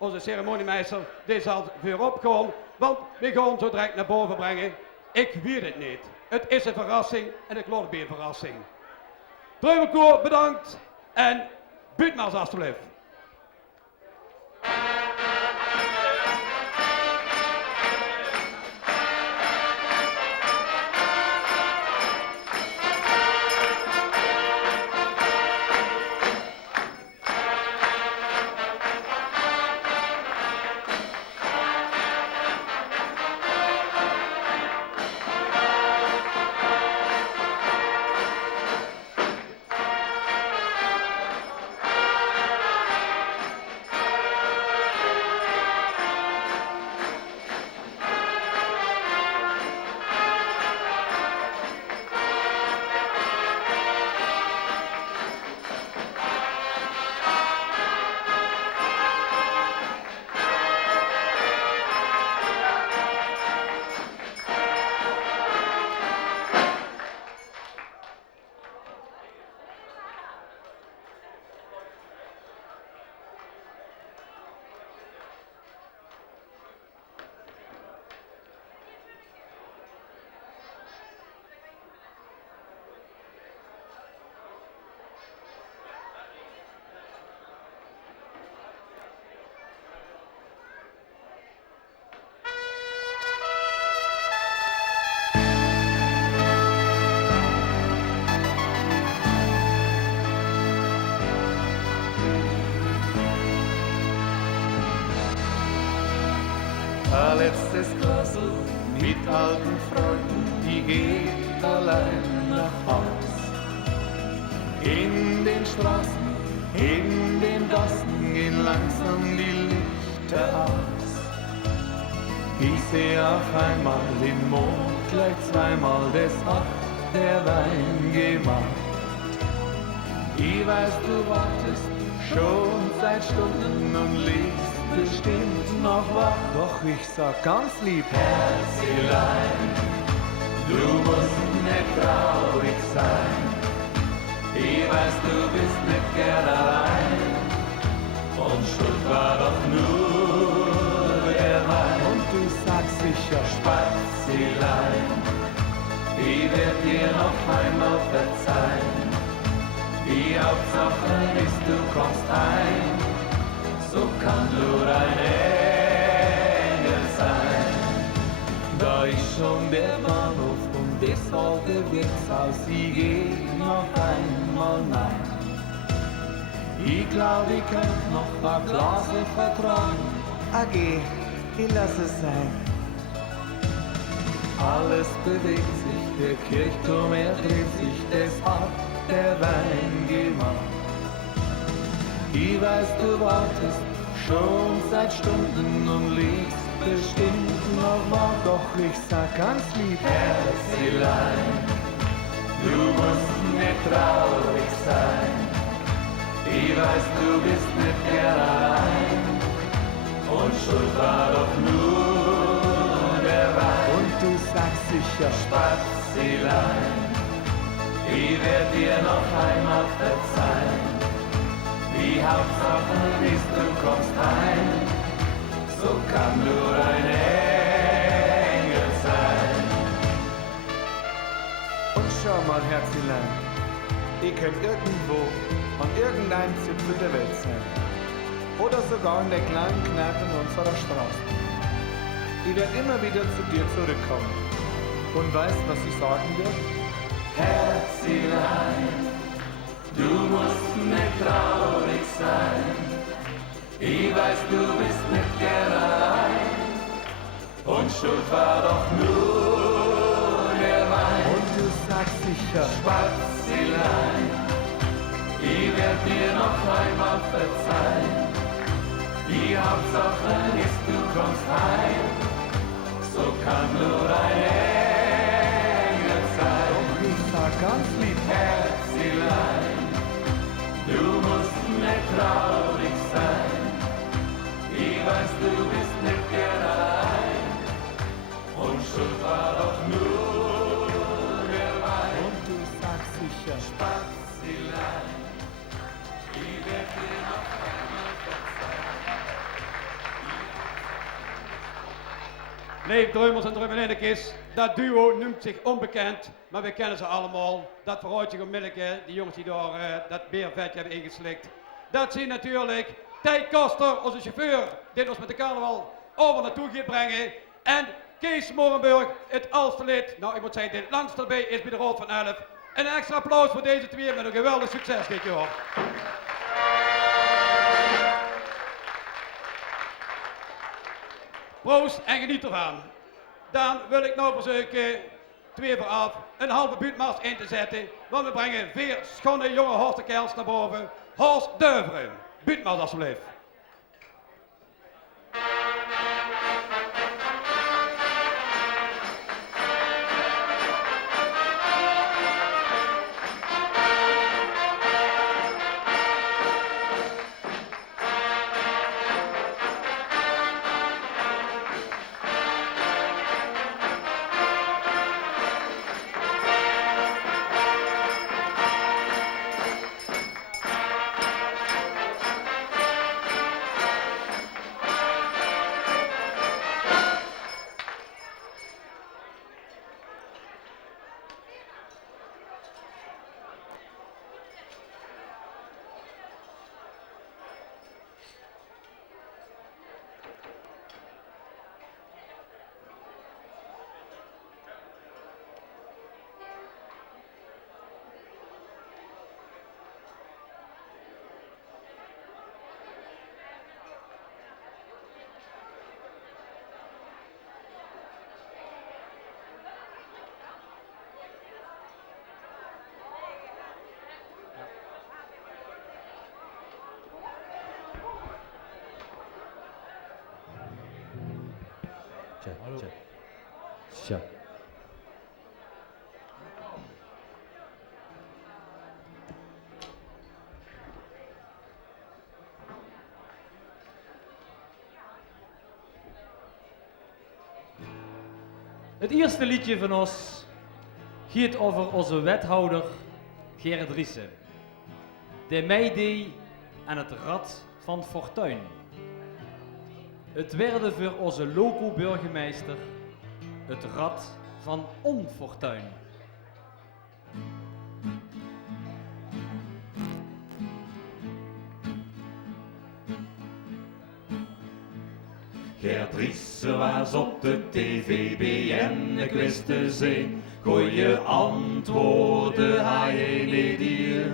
onze ceremoniemeester, die zal weer opkomen, want we gaan zo direct naar boven brengen. Ik weet het niet. Het is een verrassing en ik laat het bij een verrassing. Dreumelkoor, bedankt en buurt maar eens alstublieft. Letztes Klassel mit alten Freunden, die geht allein nach Haus. In den Straßen, in den Gassen gehen langsam die Lichter aus. Ich sehe auf einmal den Mond, gleich zweimal des Acht der Wein gemacht. Ich weiß, du wartest schon seit Stunden und liegst bestimmt noch wach, doch ich sag ganz lieb, Herzelein, du musst nicht traurig sein. Ich weiß, du bist nicht gern allein und schuld war doch nur der Wein. Und du sagst sicher, Spazilein, ich werd dir noch einmal verzeihen. Die Hauptsache ist, du kommst heim. So kann nur ein Engel sein. Da ist schon der Bahnhof und das alte Wirtshaus. Ich geh noch einmal rein. Ich glaub, ich könnt noch ein Glas vertragen. Geh, Michi, lass es sein. Alles bewegt sich, der Kirchturm dreht sich, das hat der Wein gemacht. Ich weiß, du wartest schon seit Stunden und liegst bestimmt noch wach, doch ich sag ganz lieb, Herzelein, du musst nicht traurig sein. Ich weiß, du bist nicht gern allein und schuld war doch nur der Wein. Und du sagst sicher, Spazilein, ich werd dir noch einmal verzeihen. Die Hauptsache ist, du kommst heim, so kann nur ein Engel sein. Und schau mal, Herzelein, ich könnte irgendwo an irgendeinem Zipfel der Welt sein. Oder sogar in der kleinen Kneipe in unserer Straße. Ich werde immer wieder zu dir zurückkommen. Und weißt, was ich sagen wird? Herzelein, du musst nicht traurig sein. Ich weiß, du bist nicht gern allein. Und schuld war doch nur der Wein. Und du sagst sicher, Spazilein, ich werd dir noch einmal verzeihen. Die Hauptsache ist, du kommst heim. So kann nur ein Engel sein. Doch ich sag ganz lieb, Herzelein, du musst nicht traurig sein. Ich weiß, du bist nicht gern allein. Und schuld war doch nur der Wein. Und du sagst sicher, Spazilein, ich werd dir noch einmal verzeihen. Nee, Drömels en Drömelinnekes, dat duo noemt zich onbekend, maar we kennen ze allemaal. Dat verhoudt zich onmiddellijk, die jongens die door dat beervetje hebben ingeslikt. Dat zien natuurlijk Tij Koster, onze chauffeur, die ons met de carnaval over naartoe gaat brengen. En Kees Morenburg, het oudste lid, nou ik moet zeggen, dit langste erbij is bij de Rood van 11. En een extra applaus voor deze twee met een geweldig succes dit jaar. Proost en geniet ervan. Dan wil ik nou verzoeken, 2 voor af, een halve buurtmars in te zetten. Want we brengen 4 schone jonge horstenkerls naar boven. Horst Deuveren. Buurtmars alsjeblieft. Tja. Het eerste liedje van ons gaat over onze wethouder Gerrit Riese. De meidee aan het Rad van Fortuin. Het werden voor onze loco-burgemeester het Rad van Onfortuin. Gert Riese was op de TVBN, ik wist te zien, goeie antwoorden hij niet hier.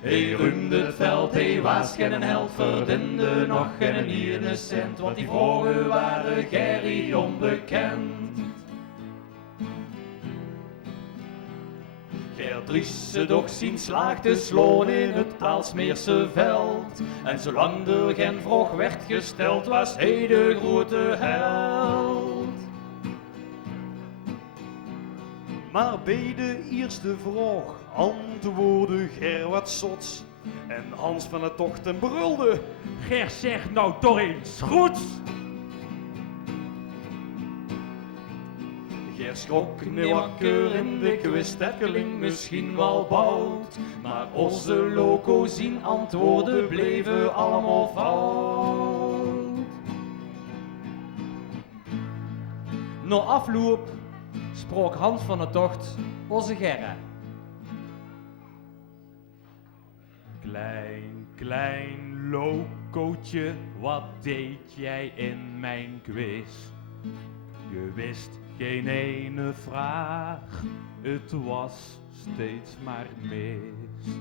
Hij ruimde het veld, hij was geen held, verdiende nog geen ene cent, want die vroegen waren Gerry onbekend. Gerdriesse doch zien slaagde sloon in het Aalsmeerse veld. En zolang er geen vraag werd gesteld, was hij de grote held. Maar bij de eerste vraag antwoordde Ger wat zots. En Hans van de Tochten brulde. Ger, zeg nou toch eens goed. Ger schrok niet wakker en de kwistekkeling misschien wel boud. Maar onze loco zien antwoorden bleven allemaal fout. Na afloop sprak Hans van de Tocht onze Gerre. Klein locootje, wat deed jij in mijn quiz? Je wist geen ene vraag, het was steeds maar mis.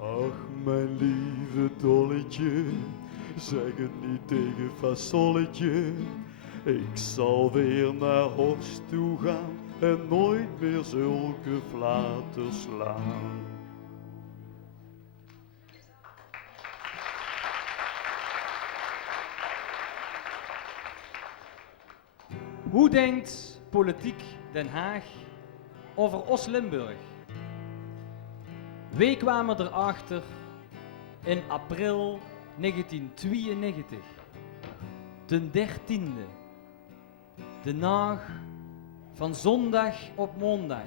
Ach, mijn lieve dolletje, zeg het niet tegen fasolletje. Ik zal weer naar Horst toe gaan en nooit meer zulke flaten slaan. Hoe denkt Politiek Den Haag over Oost-Limburg? Wij kwamen erachter in april 1992, de 13e, de nacht van zondag op maandag,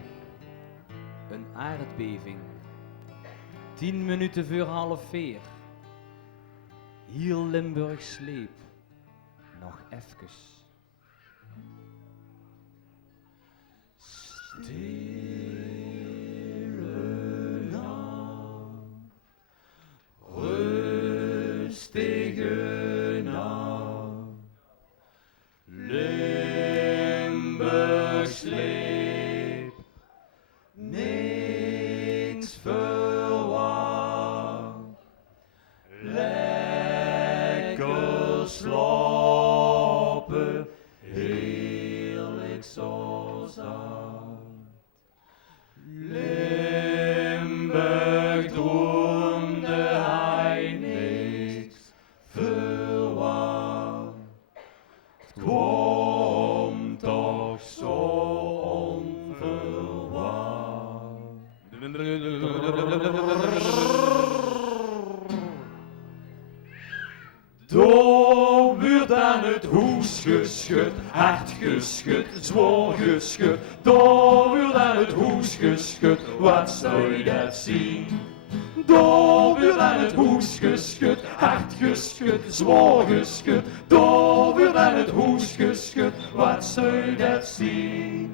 een aardbeving, 10 minuten voor 3:30. Heel Limburg sleep, nog even. Stille nacht, rustige nacht, Limburg sleep, niks verwacht, lekker slapen, heerlijk zo zacht. Limburg droomde hij niks verwacht. Het kwam toch zo onverwacht. Door wordt aan het hoes geschud, hard geschud, zwaar geschud. Door wordt aan het hoes geschud, wat zou je dat zien? Door wordt aan het hoes geschud, hard geschud, zwaar geschud. Door wordt aan het hoes geschud, wat zou je dat zien?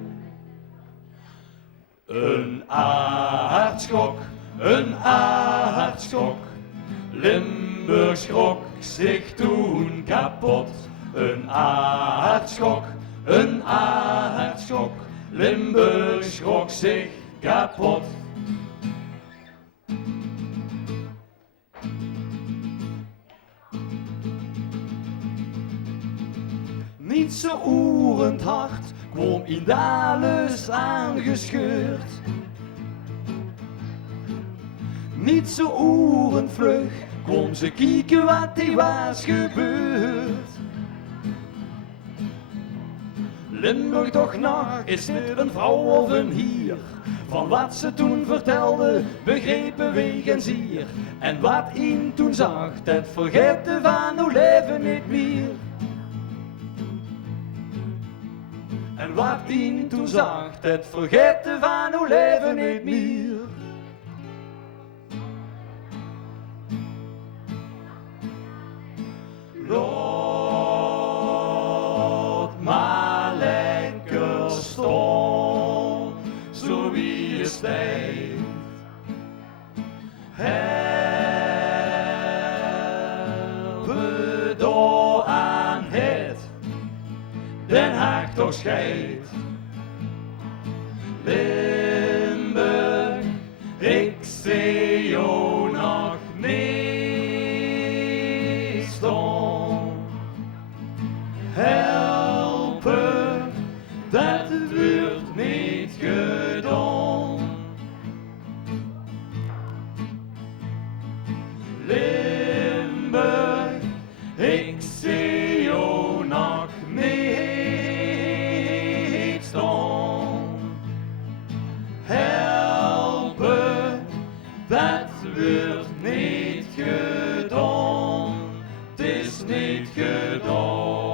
Een aardschok, een aardschok. Limburg schrok zich toen kapot. Een aardschok, een aardschok. Limburg schrok zich kapot. Niet zo oerend hard kwam in Dalens aangescheurd. Niet zo oerend vlug kwam ze kijken wat er was gebeurd. Limburg toch nog, is dit een vrouw of een hier? Van wat ze toen vertelde, begrepen we geen zier. En wat in toen zag, dat vergeten van uw leven niet meer. En wat in toen zag, dat vergeten van uw leven niet meer. Laat maar lekker staan, zo wie je steekt. Helpen door aan het, Den Haag toch scheidt. Limburg, ik zie jou nog. niet staan. Helpen, dat wordt niet gedaan. Limburg, ik zie jou nog niet staan. Helpen, dat wordt niet gedaan. Het is niet gedaan.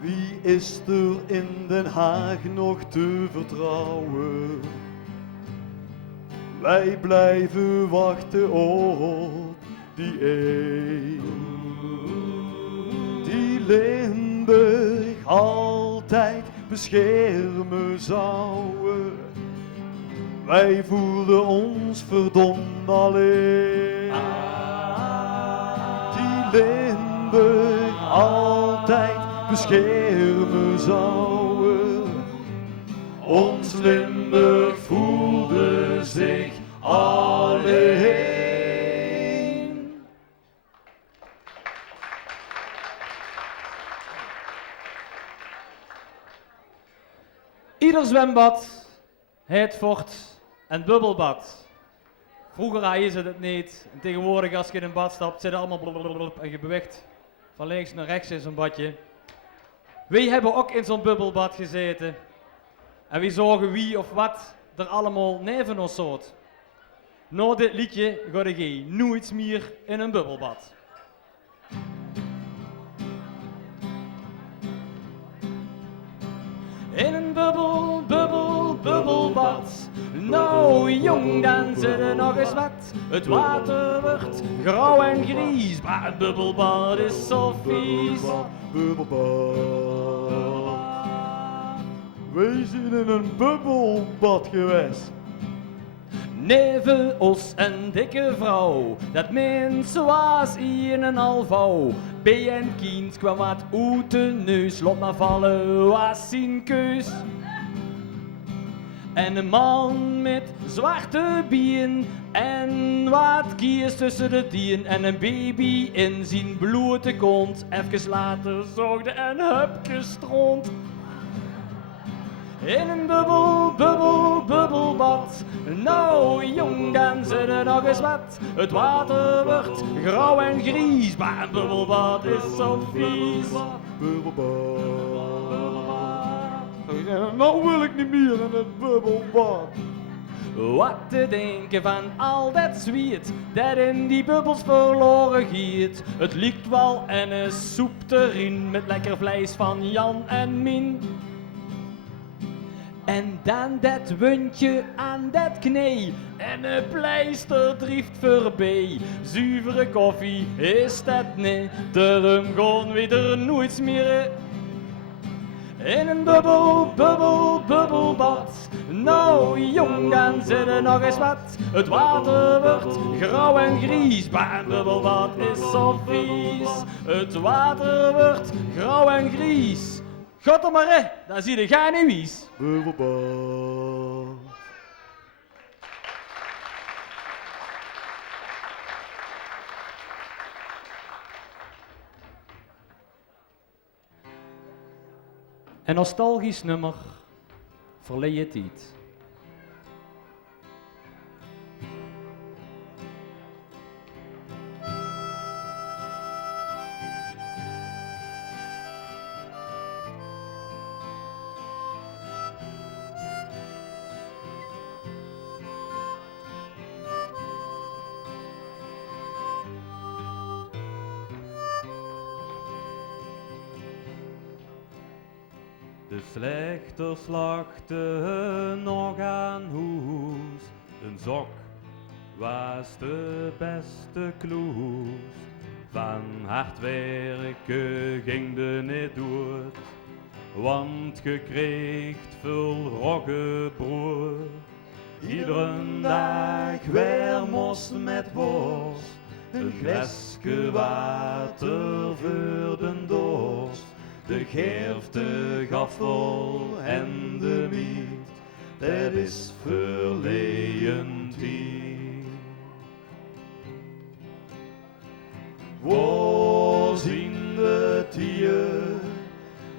Wie is er in Den Haag nog te vertrouwen? Wij blijven wachten op die een. Die Limburg altijd beschermen zouden. Wij voelden ons verdomd alleen. Die Limburg altijd beschermen zouden. Ons Limburg voelde zich alleen. Ieder zwembad heeft fort en bubbelbad. Vroeger hadden ze het niet. En tegenwoordig als je in een bad stapt, zit het allemaal blablabla en je beweegt van links naar rechts in zo'n badje. Wij hebben ook in zo'n bubbelbad gezeten. En wie zorgen wie of wat er allemaal neven ons zat. Na dit liedje ga ik nooit meer in een bubbelbad. In een bubbelbad. Nou jong, dan zit er nog eens wat. Het water wordt grauw en gries, maar een bubbelbad is zo vies. Bubbelbad. Wij zijn in een bubbelbad geweest. Neven, os en dikke vrouw, dat mens was in een halvouw. Bij een kind kwam wat uit de neus, lot maar vallen was zijn keus. En een man met zwarte bien en wat kies tussen de tien en een baby in zijn blote kont. Even later zorgde een hupje stront. In een bubbelbad. Nou jong, dan zit er nog eens wat. Het water wordt grauw en gries, maar een bubbelbad is zo vies. Bubbelbad. Nou wil ik niet meer in het bubbelbad. Wat te denken van al dat zwiet dat in die bubbels verloren giet. Het liekt wel en een soep erin met lekker vlees van Jan en Min. En dan dat wundje aan dat knee en een pleister drieft voorbij. Zuivere koffie is dat niet, daarom gaan we er nooit meer in een bubbelbad. Nou jong, dan zit er nog eens wat. Het water wordt grauw en gries, maar een bubbelbad is zo vies. Het water wordt grauw en gries. God er maar in, dan zie je geen niet wies. Bubbelbad. Een nostalgisch nummer, verleden tijd. De slechters lachten nog aan hoes. Een sok was de beste kloes. Van hard werken ging de niet dood, want je kreeg veel roggebrood. Iedere dag weer moest met worst een glaske water voor de dorst, de gerf, de gaffel en de miet, dat is verleden tijd. Waar zien de tieren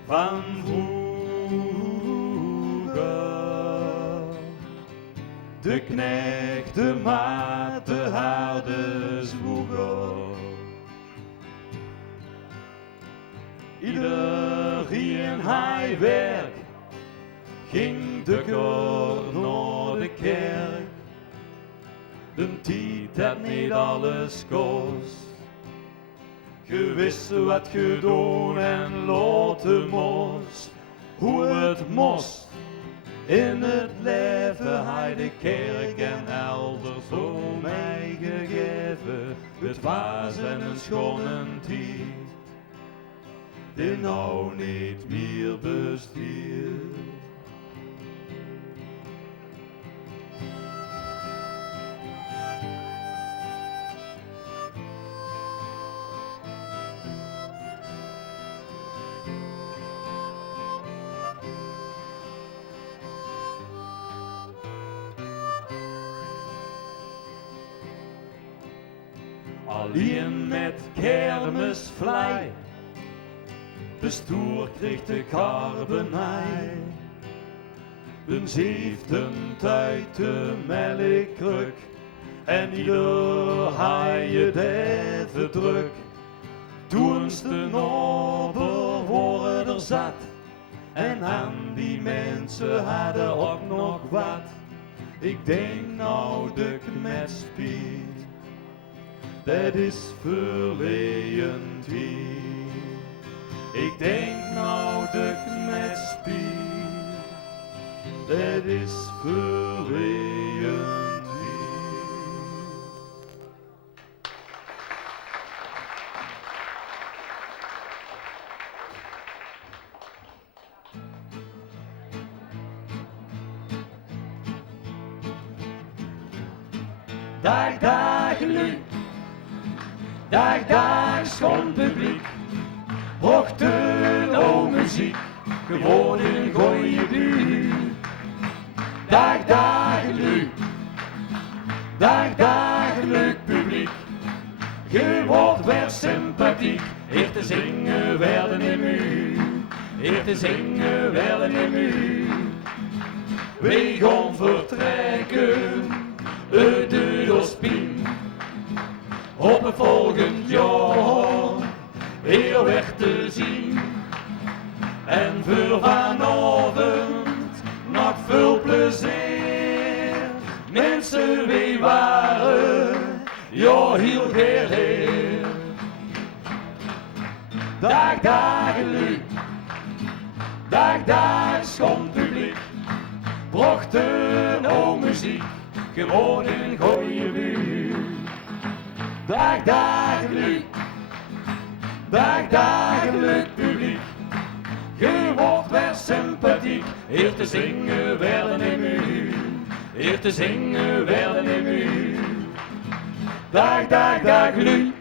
van vroeger? De knecht, de maat, de harde zwoeger. Iedereen hij werk, ging de koor naar de kerk. De tijd dat niet alles kost. Je wist wat je doen en laten moest, hoe het moest. In het leven hij de kerk en elders voor mij gegeven. Het was een schone tijd, die nou niet meer bestaat. Alleen met kermisvlei, bestoer kreeg de karbenij. Een 17 uit de melkkruk, en ieder haaie even druk. Toen de nobel worden er zat, en aan die mensen hadden ook nog wat. Ik denk nou de met spiet, dat is verleden tijd. Ik denk nou de met spiet, dat is verleden tijd. Dag, dag, lu. Dag, dag, schoon publiek. Hoogte, o muziek. Gewoon een goeie buurt. Dag, dag, lu. Dag, dag, leuk publiek. Je wordt weer sympathiek. Eer te zingen werden in muur. Eer te zingen werden in muur. Wij gaan vertrekken uit de Dospien. Op een volgend jaar weer weg te zien. En voor vanavond nog veel plezier. Mensen, wie waren ja heel geleerd. Dag, dag, lu. Dag, dag, schoon publiek. Brachten o muziek, gewoon een goeie buurt. Dag, dag, lu. Dag, dag, leuk publiek. Je wordt weer sympathiek. Eer te zingen werden in muur. Eer te zingen werden in muur. Dag, dag, dag, lu.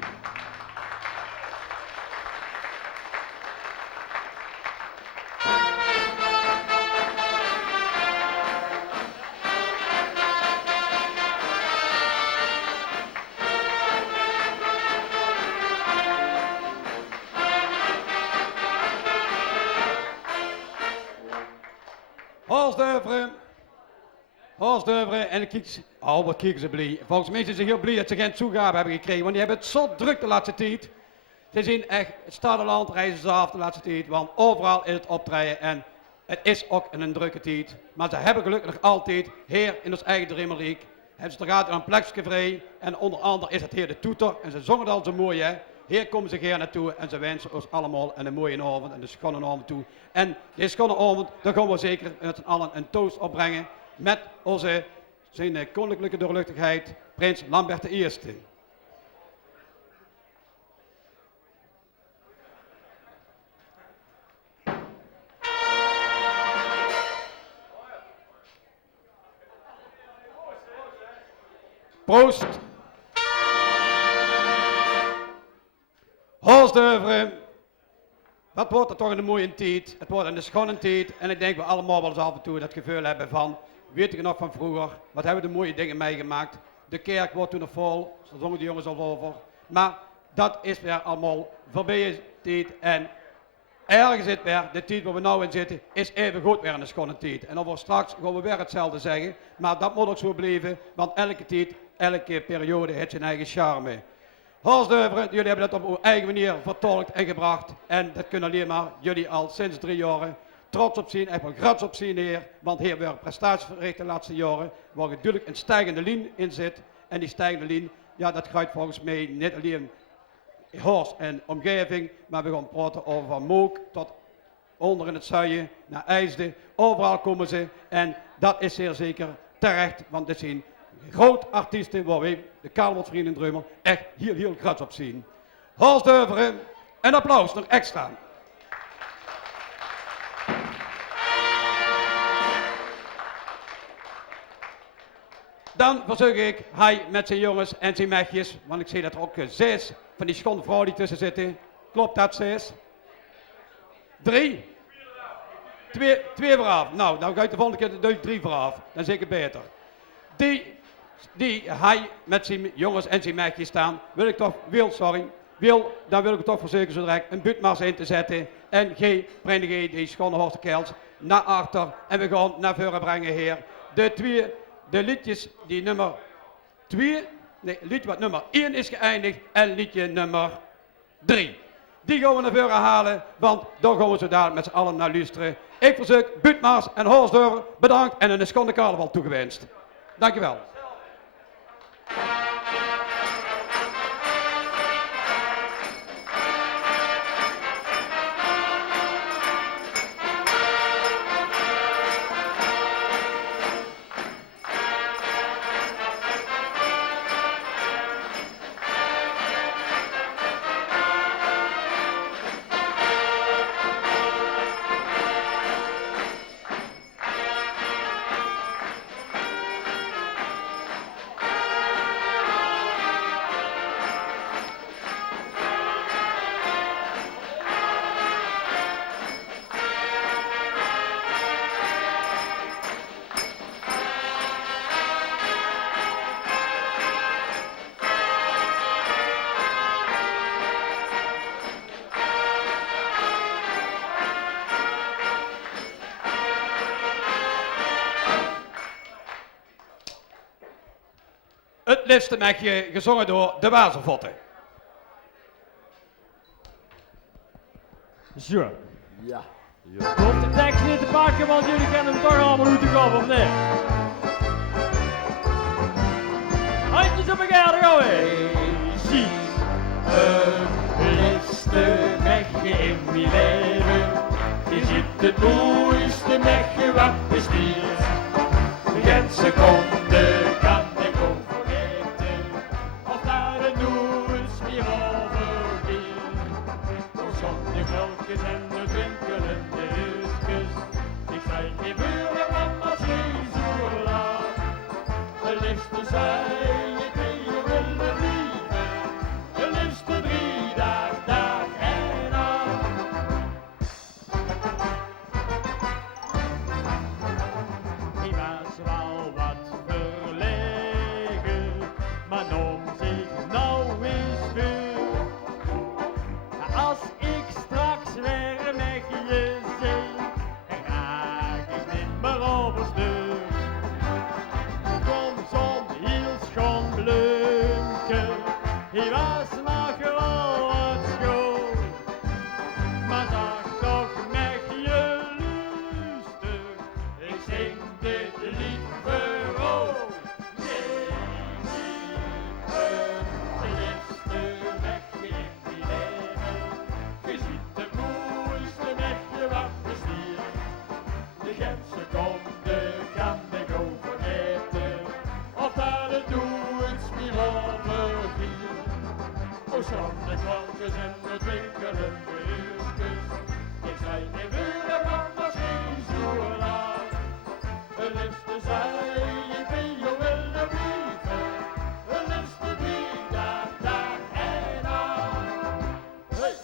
Haasduveren en de kiekers. Oh, wat kijken ze blij. Volgens mij zijn ze heel blij dat ze geen toegabe hebben gekregen, want die hebben het zo druk de laatste tijd. Ze zien echt, het stadland reizen ze af de laatste tijd, want overal is het optreden en het is ook een drukke tijd. Maar ze hebben gelukkig nog altijd, hier in ons eigen Dremelriek, hebben ze er gaat een plekje vrij en onder andere is het hier de toeter en ze zongen het al zo mooi hè. Hier komen ze hier naartoe en ze wensen ons allemaal een mooie avond en een schone avond toe. En deze schone avond, daar gaan we zeker met z'n allen een toast opbrengen met onze zijn koninklijke doorluchtigheid, prins Lambert I. Proost! Holsdeuver, dat wordt er toch een mooie tijd. Het wordt een schone tijd. En ik denk we allemaal wel eens af en toe dat gevoel hebben van, weet ik nog van vroeger, wat hebben we de mooie dingen meegemaakt. De kerk wordt toen nog vol, daar zongen de jongens al over. Maar dat is weer allemaal voorbije tijd. En ergens zit weer, de tijd waar we nou in zitten, is even goed weer een schone tijd. En dan wordt straks gaan we weer hetzelfde zeggen. Maar dat moet ook zo blijven, want elke tijd, elke periode heeft zijn eigen charme. Holsdeuver, jullie hebben dat op uw eigen manier vertolkt en gebracht. En dat kunnen alleen maar jullie al sinds 3 jaar trots op zien, echt wel grats op zien hier. Want hier weer prestaties verricht de laatste jaren, waar natuurlijk een stijgende lijn in zit. En die stijgende lijn, ja, dat gaat volgens mij niet alleen Horst en omgeving, maar we gaan praten over van Mook tot onder in het Zuiden, naar IJsden. Overal komen ze en dat is zeer zeker terecht, want dit zijn groot artiesten waar wij, de Kalmotsvrienden Drummer, echt heel grats op zien. Holsdeuver, een applaus nog extra. Dan verzoek ik hij met zijn jongens en zijn meisjes, want ik zie dat er ook 6 van die schone vrouwen die tussen zitten. Klopt dat 6? 3? 2 vooraf. Nou, dan ga ik de volgende keer 3 vooraf. Dan zeker beter. Die hij met zijn jongens en zijn meisjes staan, dan wil ik het toch verzoeken zo direct een buurtmars in te zetten. En breng die schone hortekels naar achter en we gaan naar voren brengen, heer. De liedjes die nummer 2, nee, liedje wat nummer 1 is geëindigd en liedje nummer 3. Die gaan we naar voren halen, want daar gaan we zo dadelijk met z'n allen naar luisteren. Ik verzoek Buurtmaas en Holsdeuver bedankt en een schone carnaval toegewenst. Dankjewel. Het listenmekje gezongen door de Wazervotten. Zo. Ja. Hoeft de tekst niet te pakken, want jullie kennen hem toch allemaal hoe te gaan, of niet? Handjes op elkaar, dan gaan we. Ziet het listenmekje in mijn leven. Je ziet het mooiste mekje wat bestiert. Geen seconde kan ik overweten of daar een noens meer overgeeft. Door zonder velkens en de twinkelende heusjes. Ik zei geen buren, mama, zie zo laat. De liefste zei, ik wil je willen liefde. De liefste 3 dagen, dag en nacht. Die was wel wat verlegen, maar nam zich nou eens vuur. Als ik straks weer met je zing, raak ik niet meer overstuur. Kom zo'n heel schoon blunken, hij was nog wel wat schoon, maar zag toch met je luister. Ik zing dit lied voor ook. Nee, de liefste mekje in mijn leven. Je ziet de mooiste mekje wat bestiert. De geen seconde kan ik overeten, of daar het doet meer overgiet. O schande klankjes en de twinkelende uurtjes. Ik zei niet willen, mama, geen zo laat. De liefste zei, ik wil je willen brieven. De liefste 3 dagen, dag en nacht. Hey!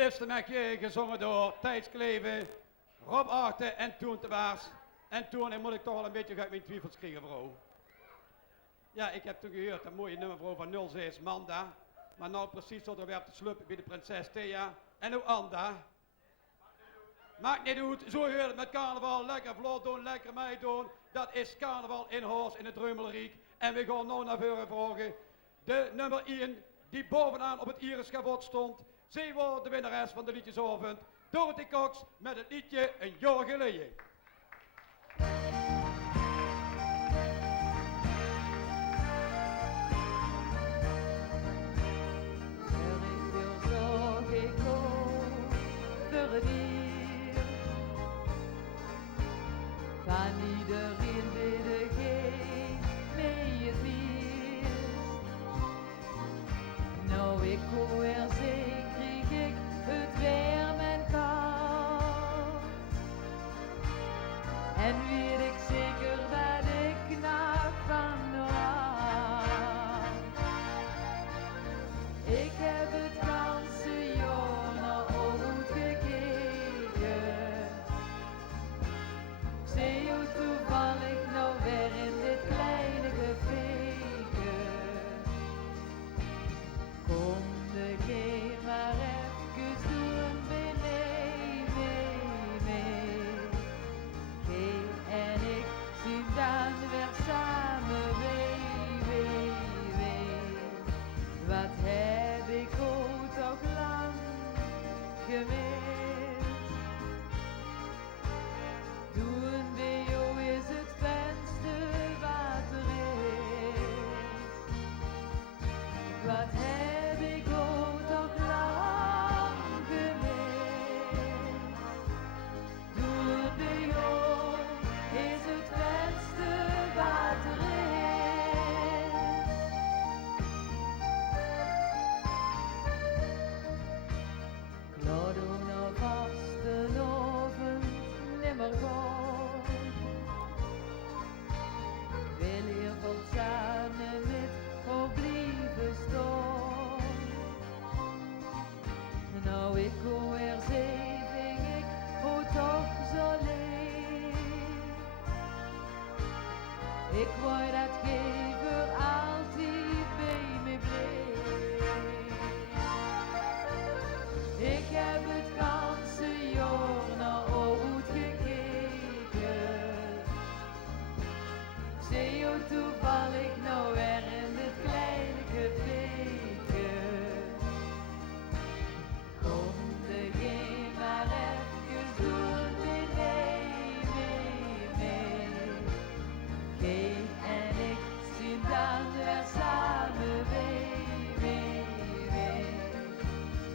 liefste met je gezongen door Thijs Kleven, Rob Achten en Toon de Baars. En toen moet ik toch wel een beetje uit mijn twijfels krijgen, vrouw. Ja, ik heb toen gehoord een mooie nummer vrouw van 06 Manda. Maar nou precies zo weer op de slup bij de prinses Thea en ook Anda. Maakt niet uit, zo heerlijk het met carnaval. Lekker vlot doen, lekker mee doen. Dat is carnaval in Horst in het Dreumelriek. En we gaan nu naar voren vragen. De nummer 1 die bovenaan op het Iris-schavot stond. Zij wordt de winnares van de liedjesavond. Dorothy Cox met het liedje Een jaar geleden. Van iedereen wilde geen meer meer. Nou ik hoor er zee, kreeg ik het weer mijn koud. En weet ik zeker dat ik nacht van hou. Ik heb het ganse jaar naar uit gekeken. Zie je toevallig nou weer in dit kleine caféke. Kom de keer maar even doen mee. Kay en ik zien dan weer samen wee. Wat heb ik ook toch lang gemist. Doen bij jou is het beste wat er is. Wat heb ik ook toch lang gemist. Doen bij jou is het beste wat er is. Claude nou vastenavond nimmer gaan. Wil hier vol samen met haar blijven staan. Nou ik hoor er zeving ik hoe toch zo leeg. Ik wou dat gever altijd bij me bleef. Ik heb het ganse jaar naar uitgekeken. Zie je toevallig nou weer in dit kleine caféke. Kom de geen maar even doen mee. Kay en ik zien dan weer samen wee.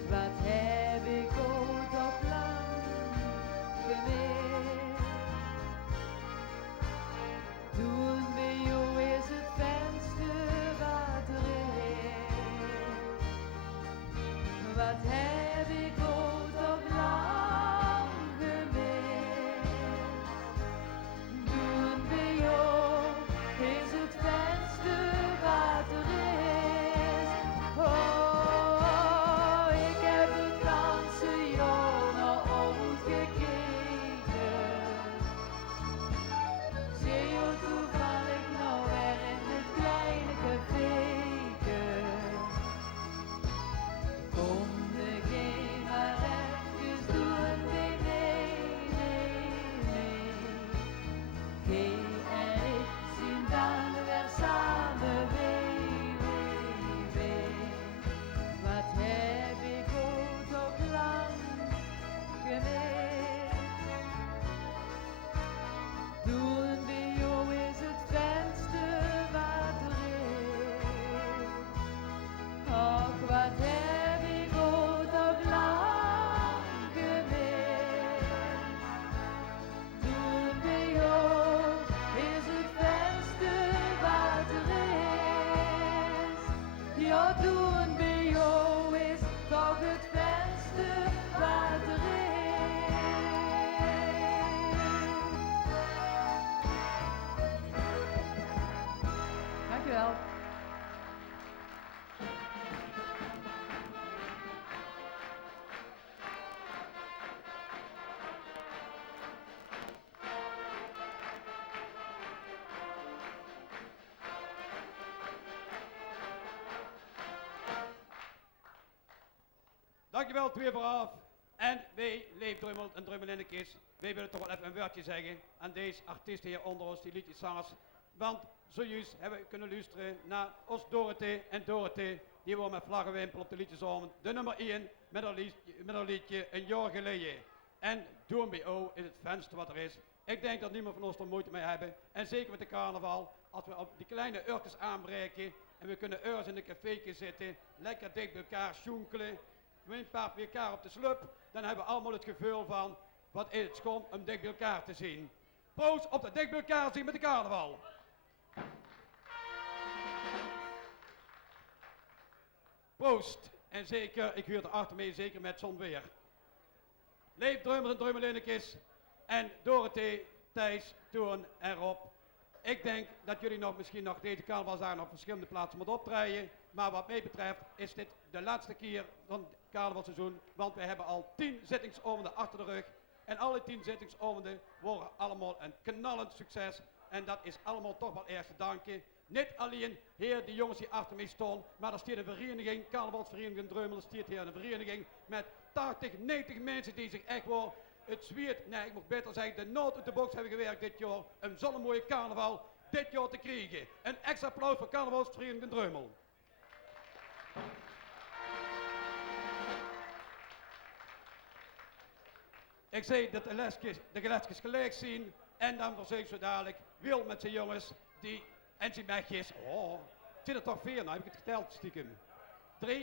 Wat heb ik ook toch lang gemist. Doen bij jou is het beste wat er is. Wat heb ik ook toch lang gemist. Doen bij jou is het beste wat er is. Oh, ik heb het ganse jaar naar uitgekeken. Zie je toevallig nou weer in dit kleine caféke. Kom de Dankjewel, twee vooraf. En wij, Leef Drummel en Drummel in de Kist, wij willen toch wel even een woordje zeggen aan deze artiesten hier onder ons, die liedjeszangers. Want zojuist hebben we kunnen luisteren naar ons Dorothee en Dorothee, die wil met vlaggenwimpel op de liedjesavond de nummer 1 met een liedje een jaar geleden. En Doe bij O is het venster wat er is. Ik denk dat niemand van ons er moeite mee hebben. En zeker met de carnaval, als we op die kleine uurtjes aanbreken en we kunnen ergens in een cafeetje zitten, lekker dicht bij elkaar sjoenkelen, met een paar bij elkaar op de slup, dan hebben we allemaal het gevoel van, wat is het schoon om dicht bij elkaar te zien. Proost op dat dicht bij elkaar zien met de carnaval. Proost. En zeker, ik huur erachter mee, zeker met zon weer. Leef Drummel en Drummelinnekes en Dorothee, Thijs, Toorn en Rob. Ik denk dat jullie misschien nog deze carnavalsdagen op verschillende plaatsen moeten optreden. Maar wat mij betreft is dit de laatste keer van het carnavalseizoen. Want we hebben al 10 zittingsavonden achter de rug. En alle 10 zittingsavonden worden allemaal een knallend succes. En dat is allemaal toch wel eerst te danken. Niet alleen hier die jongens die achter mij staan, maar er staat een vereniging, carnavalsvereniging Drummel, er staat hier een vereniging met 80, 90 mensen die zich echt wel het zwiert, nee ik moet beter zeggen, de nood uit de box hebben gewerkt dit jaar, een zo'n mooie carnaval dit jaar te krijgen. Een extra applaus voor carnavalsvereniging Drummel. Ik zei dat de geletjes gelijk zien en dan zeg ik zo dadelijk, Wil met zijn jongens die en zijn mechjes, oh, het zit er toch 4, nou heb ik het geteld stiekem. 3,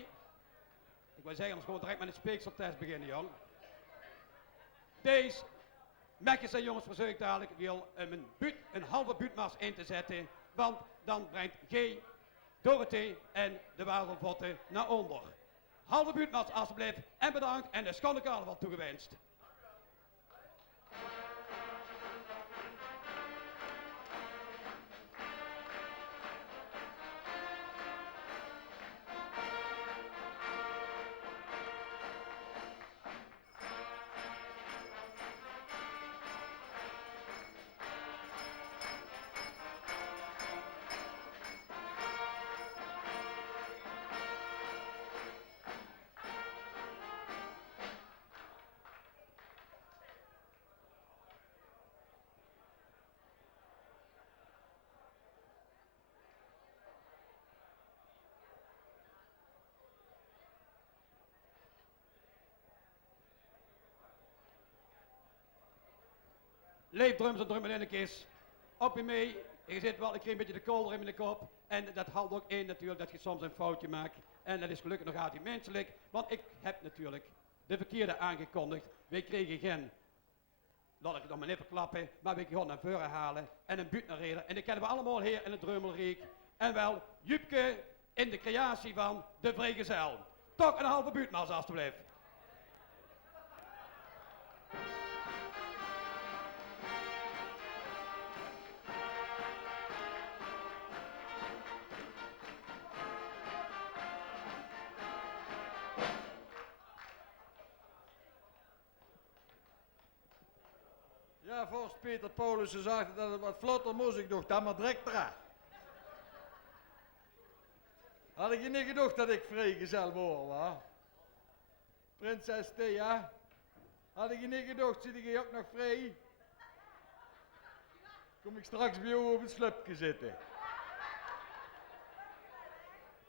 ik wil zeggen, anders gewoon direct met een speekseltest beginnen, jong. Deze mechjes en jongens verzoek dadelijk Wil een halve buurtmars in te zetten, want dan brengt G, Dorothee en de Wazelvotten naar onder. Halve buurtmars alsjeblieft en bedankt en de schone carnaval toegewenst. Leef Drums en Drummelinnekes. Op je mee. Je zit wel, ik kreeg een beetje de kolder in mijn kop. En dat houdt ook in natuurlijk dat je soms een foutje maakt. En dat is gelukkig nog altijd menselijk. Want ik heb natuurlijk de verkeerde aangekondigd. Wij kregen geen, laat ik het nog maar niet verklappen, maar we gaan naar voren halen. En een buurtnerreder. En die kennen we allemaal hier in het Drummelriek. En wel, Jupke in de creatie van de Vregezel. Toch een halve buurtmars alstublieft. Ja, volgens Peter Paulussen zag dat het wat vlotter moest, ik dacht, dan maar direct eraan. Had ik je niet gedacht dat ik vrijgezel word, wa? Prinses Thea, had ik je niet gedacht, zit ik ook nog vrij? Kom ik straks bij jou op het slupje zitten.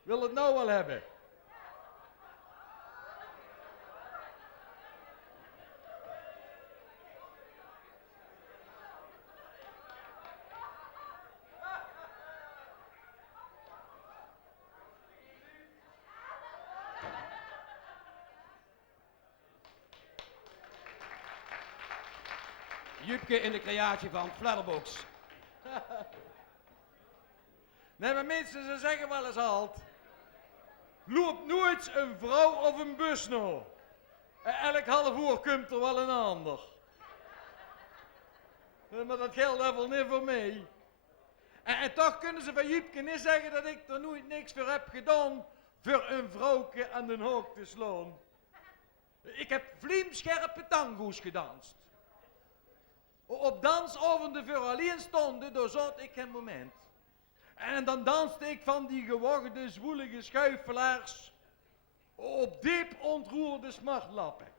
Wil het nou wel hebben? Jupke in de creatie van Flatterbox. Nee, maar mensen, ze zeggen wel eens halt. Loop nooit een vrouw of een bus nou. Elk half uur komt er wel een ander. Maar dat geldt wel niet voor mij. En toch kunnen ze bij Jupke niet zeggen dat ik er nooit niks voor heb gedaan voor een vrouwke aan de hoek te slaan. Ik heb vliemscherpe tango's gedanst. Op dansavonden voor alleen stonden, daar zat ik een moment. En dan danste ik van die geworden zwoelige schuifelaars. Op diep ontroerde smartlappen.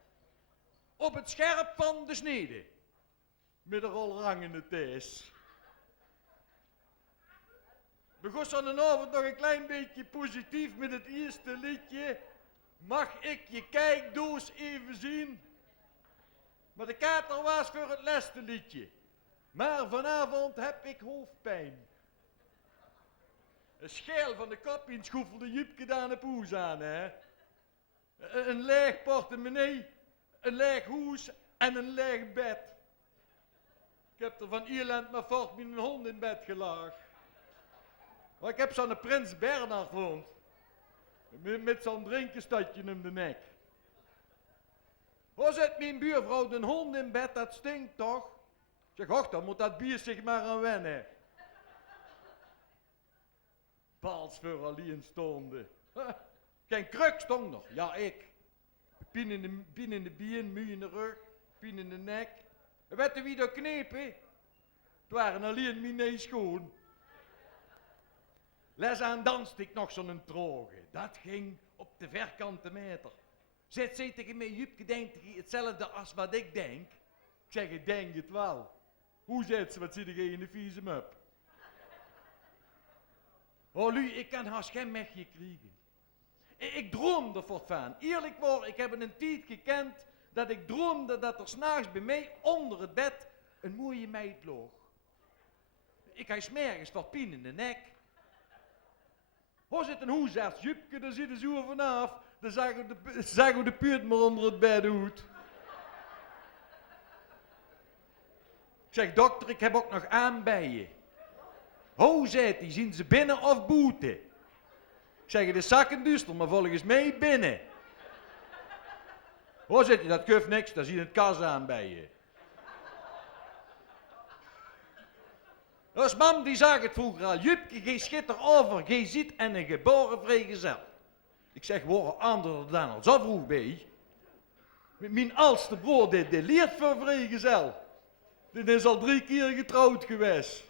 Op het scherp van de snede. Met een rolrangende thees. Begon aan de avond nog een klein beetje positief met het eerste liedje. Mag ik je kijkdoos even zien? Maar de kater was voor het laatste liedje. Maar vanavond heb ik hoofdpijn. Een scheel van de kop in schoefelde Jupke daar een poes aan, hè. Een leeg portemonnee, een leeg hoes en een leeg bed. Ik heb er van Ierland maar voort met een hond in bed gelagen. Maar ik heb zo'n prins Bernhard rond. Met zo'n drinkenstadje om de nek. Hoe zet mijn buurvrouw een hond in bed, dat stinkt toch? Ik zeg, och, dan moet dat bier zich maar aan wennen. Pals voor alleen stonden. Geen kruk stond nog, ja ik. Pien in de bien, mu in de rug, pien in de nek. En weet je wie dat knepen? Het waren alleen mijn nee schoon. Les aan danste ik nog zo'n troge. Dat ging op de verkante meter. Zet ze tegen mij, Jupke, denkt hij hetzelfde als wat ik denk? Ik zeg, ik denk het wel. Hoe zit ze, wat zit er in de vieze mup? Oh, Lu, ik kan haast geen mechje krijgen. Ik droomde voortvan. Eerlijk waar, ik heb een tijd gekend dat ik droomde dat er 's nachts bij mij onder het bed een mooie meid loog. Ik ga 's morgens voor pien in de nek. Hoe zit een huisarts, Jupke, daar zitten ze er vanaf. Dan zagen we de puurt maar onder het bed uit. Ik zeg, dokter, ik heb ook nog aanbijen. Hoe zit die, zien ze binnen of buiten? Ik zeg, de zakken duister, maar volgens mij binnen. Hoe zit je, dat geeft niks, daar zie je het kas aanbijen. Dus mam die zag het vroeger al, Jupke, gij schitter over, gij ziet en een geboren vrijgezel. Ik zeg, worden anderen dan al zo vroeg bij? Mijn oudste broer, die leert voor vrijgezel. Die is al 3 keer getrouwd geweest.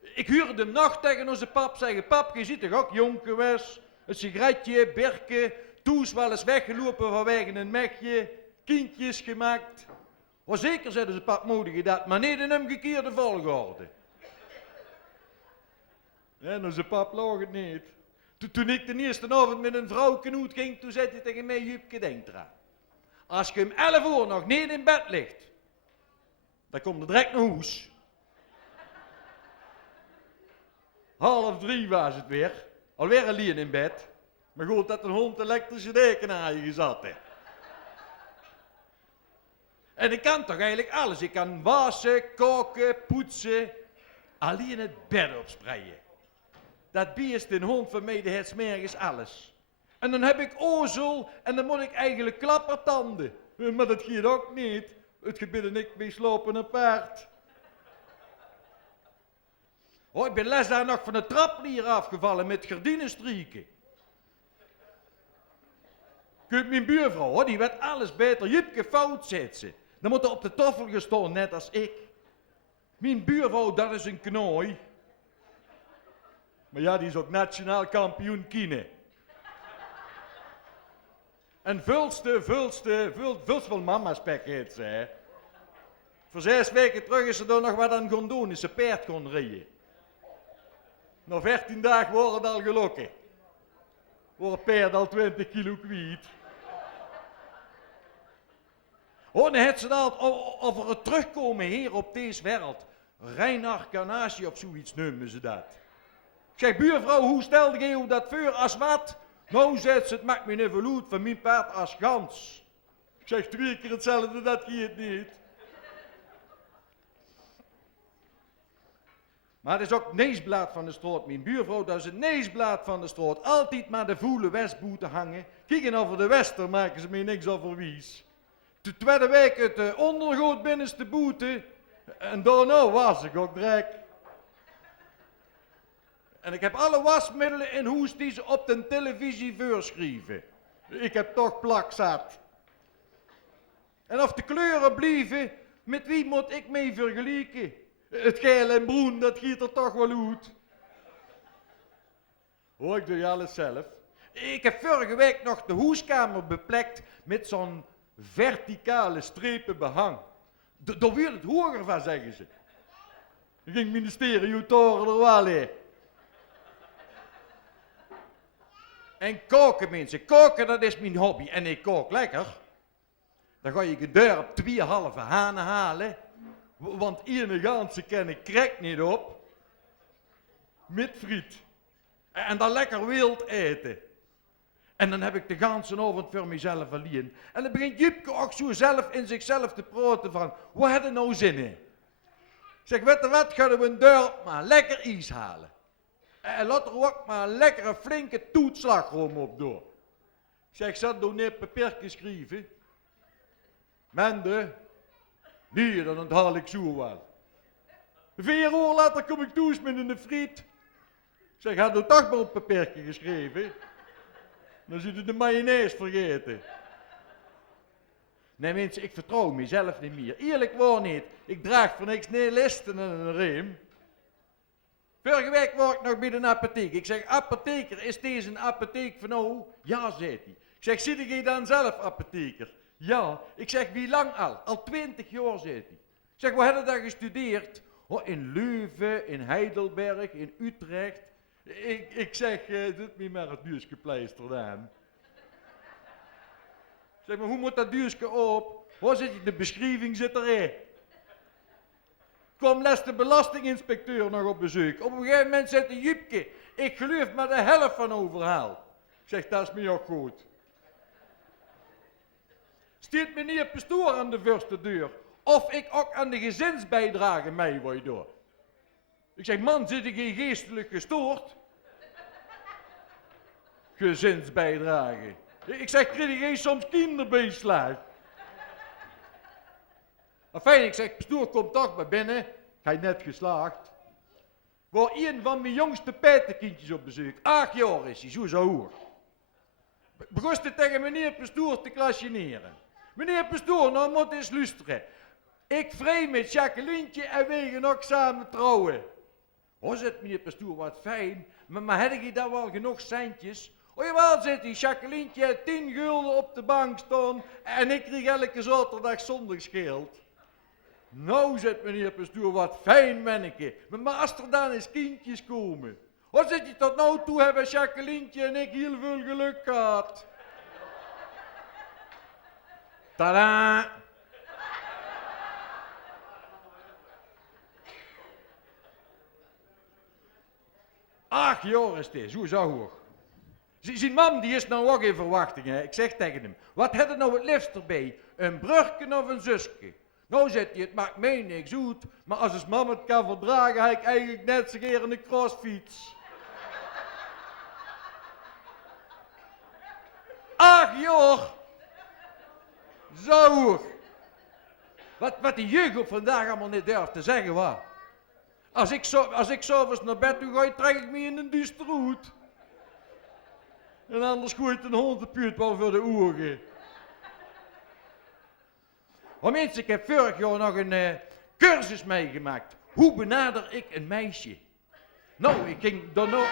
Ik huurde hem nog tegen onze pap zeggen, pap, je ziet toch ook jong geweest? Een sigaretje, birken, toes wel eens weggelopen vanwege een mechje, kindjes gemaakt. Maar zeker, zeiden ze papmoedige dat, maar niet in omgekeerde volgorde. En onze pap lag het niet. Toen ik de eerste avond met een vrouw knoet ging, toen zei hij tegen mij, Jupke, denk eraan. Als je om 11 uur nog niet in bed ligt, dan komt er direct naar huis. 2:30 was het weer, alweer alleen in bed. Maar goed, dat een hond elektrische deken aan je gezet heeft. En ik kan toch eigenlijk alles. Ik kan wassen, koken, poetsen, alleen het bed opspreiden. Dat beest een hond van mij, die heeft 's morgens alles. En dan heb ik ozel en dan moet ik eigenlijk klappertanden. Maar dat gaat ook niet. Het gebeurt en ik mee slopen een paard. Oh, ik ben les daar nog van de traplier afgevallen met gardinenstrieken. Kunt mijn buurvrouw, hoor, die weet alles beter. Jupke, fout zit ze. Dan moet er op de toffel gestaan, net als ik. Mijn buurvrouw, dat is een knooi. Maar ja, die is ook nationaal kampioen kine. En vulste van mamaspek heet ze, hè. Voor 6 weken terug is ze er nog wat aan gaan doen, is ze paard kon rijden. Na 14 dagen worden het al gelukken. Wordt paard al 20 kilo kwijt. Oh, dan heeft ze dat over het terugkomen hier op deze wereld. Reincarnatie of zoiets noemen ze dat. Ik zeg, buurvrouw, hoe stelde je dat voor als wat? Nou, zegt ze, het maakt me een verloed van mijn paard als gans. Ik zeg, 2 keer hetzelfde, dat gaat niet. Maar het is ook het neesblad van de straat. Mijn buurvrouw, dat is het neesblad van de straat. Altijd maar de voele westboete hangen. Kijken over de wester maken ze me niks over wies. De tweede week het ondergoed binnenste boete. En daarna was ik ook direct. En ik heb alle wasmiddelen in huis die ze op de televisie voorschrijven. Ik heb toch plak zat. En of de kleuren blijven, met wie moet ik mee vergelijken? Het geel en groen, dat giet er toch wel uit. Oh, ik doe je alles zelf. Ik heb vorige week nog de huiskamer beplekt met zo'n verticale strepen behang. Daar wil het hoger van, zeggen ze. Dan ging het ministerie uw toren er wel in. En koken, mensen. Koken, dat is mijn hobby. En ik kook lekker. Dan ga je de deur op 2,5 hanen halen. Want ene ganse ken ik krek niet op. Met friet. En dan lekker wild eten. En dan heb ik de ganse avond voor mezelf alleen. En dan begint Jupke ook zo zelf in zichzelf te praten van, wat heb je nou zin in? Ik zeg, weet je wat, gaan we een deur maar lekker ijs halen. En laat er ook maar een lekkere flinke toetslagroom op door. Ik zeg, zat nou net papiertje schrijven? Mende, nee, dan onthaal ik zo wel. 4 uur later kom ik thuis met een friet. Ik zeg, had u toch maar op papiertje geschreven? Dan zit u de mayonaise vergeten. Nee mensen, ik vertrouw mezelf niet meer. Eerlijk waar niet. Ik draag voor niks neerlisten en een riem. Vorige week was ik nog bij de apotheek. Ik zeg, apotheker, is deze een apotheek van nou? Ja, zei hij. Ik zeg, zit je dan zelf apotheker? Ja. Ik zeg, wie lang al? Al 20 jaar, zei hij. Ik zeg, waar heb je dat gestudeerd? Oh, in Leuven, in Heidelberg, in Utrecht. Ik zeg, doet me maar het duurske pleister aan. Ik zeg, maar hoe moet dat duurske op? Waar zit je? De beschrijving zit erin. Kwam les de belastinginspecteur nog op bezoek. Op een gegeven moment zegt de Jupke, ik geloof maar de helft van overhaal. Ik zeg, dat is me ook goed. Stiet meneer pastoor aan de voorste deur. Of ik ook aan de gezinsbijdrage mee wil door. Ik zeg, man, zit ik hier geestelijk gestoord? Gezinsbijdrage. Ik zeg, krijg jij soms kinderbijslag? Enfin, ik zeg, pastoor, kom toch maar binnen. Hij net geslaagd. Waar een van mijn jongste petekindjes op bezoek. 8 jaar is hij, zo hoor. Begon hij tegen meneer pastoor te klasjeneren. Meneer pastoor, nou moet eens luisteren. Ik vrij met Jacquelientje en wij gaan ook samen trouwen. Oh, zegt meneer pastoor, wat fijn. Maar heb je daar wel genoeg centjes? Oh jawel, zegt hij, Jacquelientje heeft 10 gulden op de bank staan en ik kreeg elke zaterdag zondagsgeld. Nou, zegt meneer pastoor, wat fijn manneke. Maar als er dan eens kindjes komen. Wat zit je tot nou toe hebben Jacquelientje en ik heel veel geluk gehad. Tadaa! Ach, Joris, zo hoor. Zijn mam die is nou ook in verwachting. Hè? Ik zeg tegen hem, wat heb je nou het liefst erbij? Een brugje of een zusje? Nou zegt hij, het maakt mij niks uit, maar als een mam het kan verdragen, heb ik eigenlijk net zo keer een crossfiets. Ach joh! Zo hoor. Wat de jeugd op vandaag allemaal niet durft te zeggen, waar? Als ik s'avonds naar bed toe ga, trek ik me in een duistere hoed. En anders gooit een hond de puurt wel voor de ogen. Oh mensen, ik heb vorig jaar nog een cursus meegemaakt. Hoe benader ik een meisje? Nou, ik ging dan nog...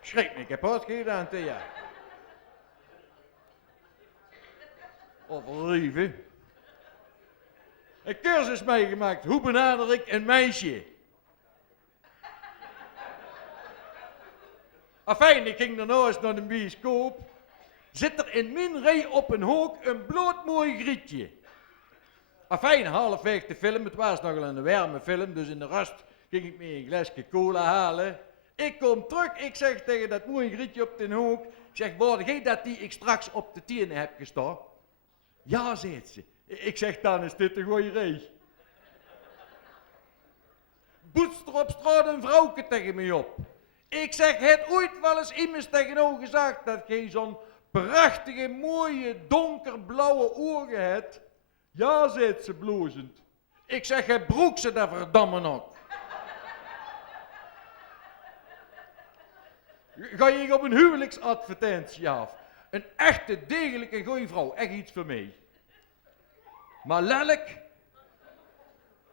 Schrik me, ik heb wat gedaan, Thea. Overdreven. Een cursus meegemaakt. Hoe benader ik een meisje? Afijn, ik ging daarna eens naar de bioscoop. Zit er in mijn rij op een hoek een bloedmooi grietje. Afijn, halfweg de film. Het was nogal een warme film, dus in de rust ging ik me een glasje cola halen. Ik kom terug, ik zeg tegen dat mooie grietje op de hoek. Ik zeg, word jij dat die ik straks op de tenen heb gestaan? Ja, zegt ze. Ik zeg, dan is dit een goeie rij. Boetst er op straat een vrouwke tegen me op. Ik zeg, het ooit wel eens immers tegen jou gezegd dat jij zo'n prachtige, mooie, donkerblauwe ogen hebt? Ja, zegt ze blozend. Ik zeg, het broek ze daar verdamme ook. Ga je op een huwelijksadvertentie af? Een echte, degelijke goeie vrouw, echt iets voor mij. Maar lelijk?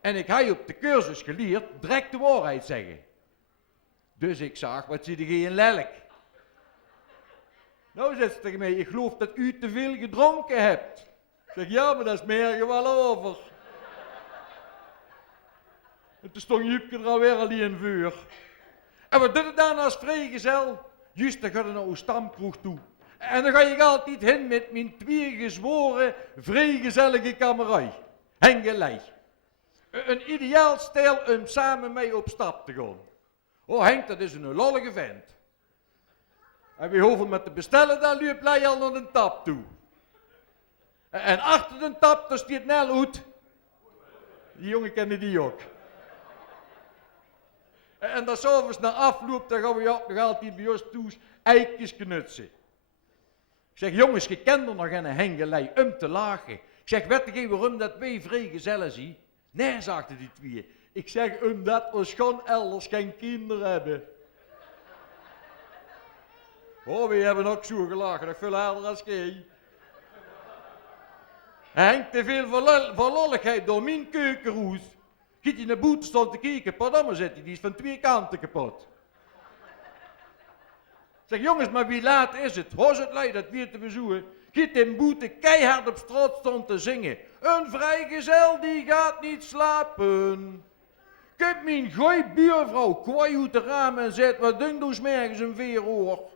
En ik heb op de cursus geleerd, direct de waarheid zeggen. Dus ik zag, wat zie je in lelijk? Nou zegt ze tegen mij, ik geloof dat u te veel gedronken hebt. Ik zeg, ja, maar dat is meer wel over. En toen stond Jupke er alweer al in vuur. En wat doet het dan als vrijgezel? Juist, dan gaat er naar een stamkroeg toe. En dan ga ik altijd heen met mijn twee gezworen, vrijgezellige kamerij. Hengelij. Een ideaal stijl om samen mee op stap te gaan. Oh Henk, dat is een lollige vent. En we hoeven met te bestellen, dan loopt hij al naar de tap toe. En achter de tap, daar staat Nel uit. Die jongen kennen die ook. En dan s'avonds na afloop, dan gaan we ook nog altijd bij ons toe eikjes knutsen. Ik zeg, jongens, je kent er nog een hengelij om te lachen. Ik zeg, weet je waarom dat wij vrijgezellen zien? Nee, zagen die twee. Ik zeg, omdat we gewoon elders geen kinderen hebben. Oh, we hebben ook zo gelachen, dat veel harder als jij. Hij hangt te veel verlolligheid door mijn keukenroes. Giet hij naar boete stond te kijken, pardon, zet hij, die is van twee kanten kapot. Ik zeg, jongens, maar wie laat is het? Hoor het lui, dat weer te bezoeken. Giet in boete keihard op straat stond te zingen. Een vrijgezel die gaat niet slapen. Kijk mijn goeie buurvrouw kwaai uit de ramen en zegt, wat doen dus mergens een veeroor?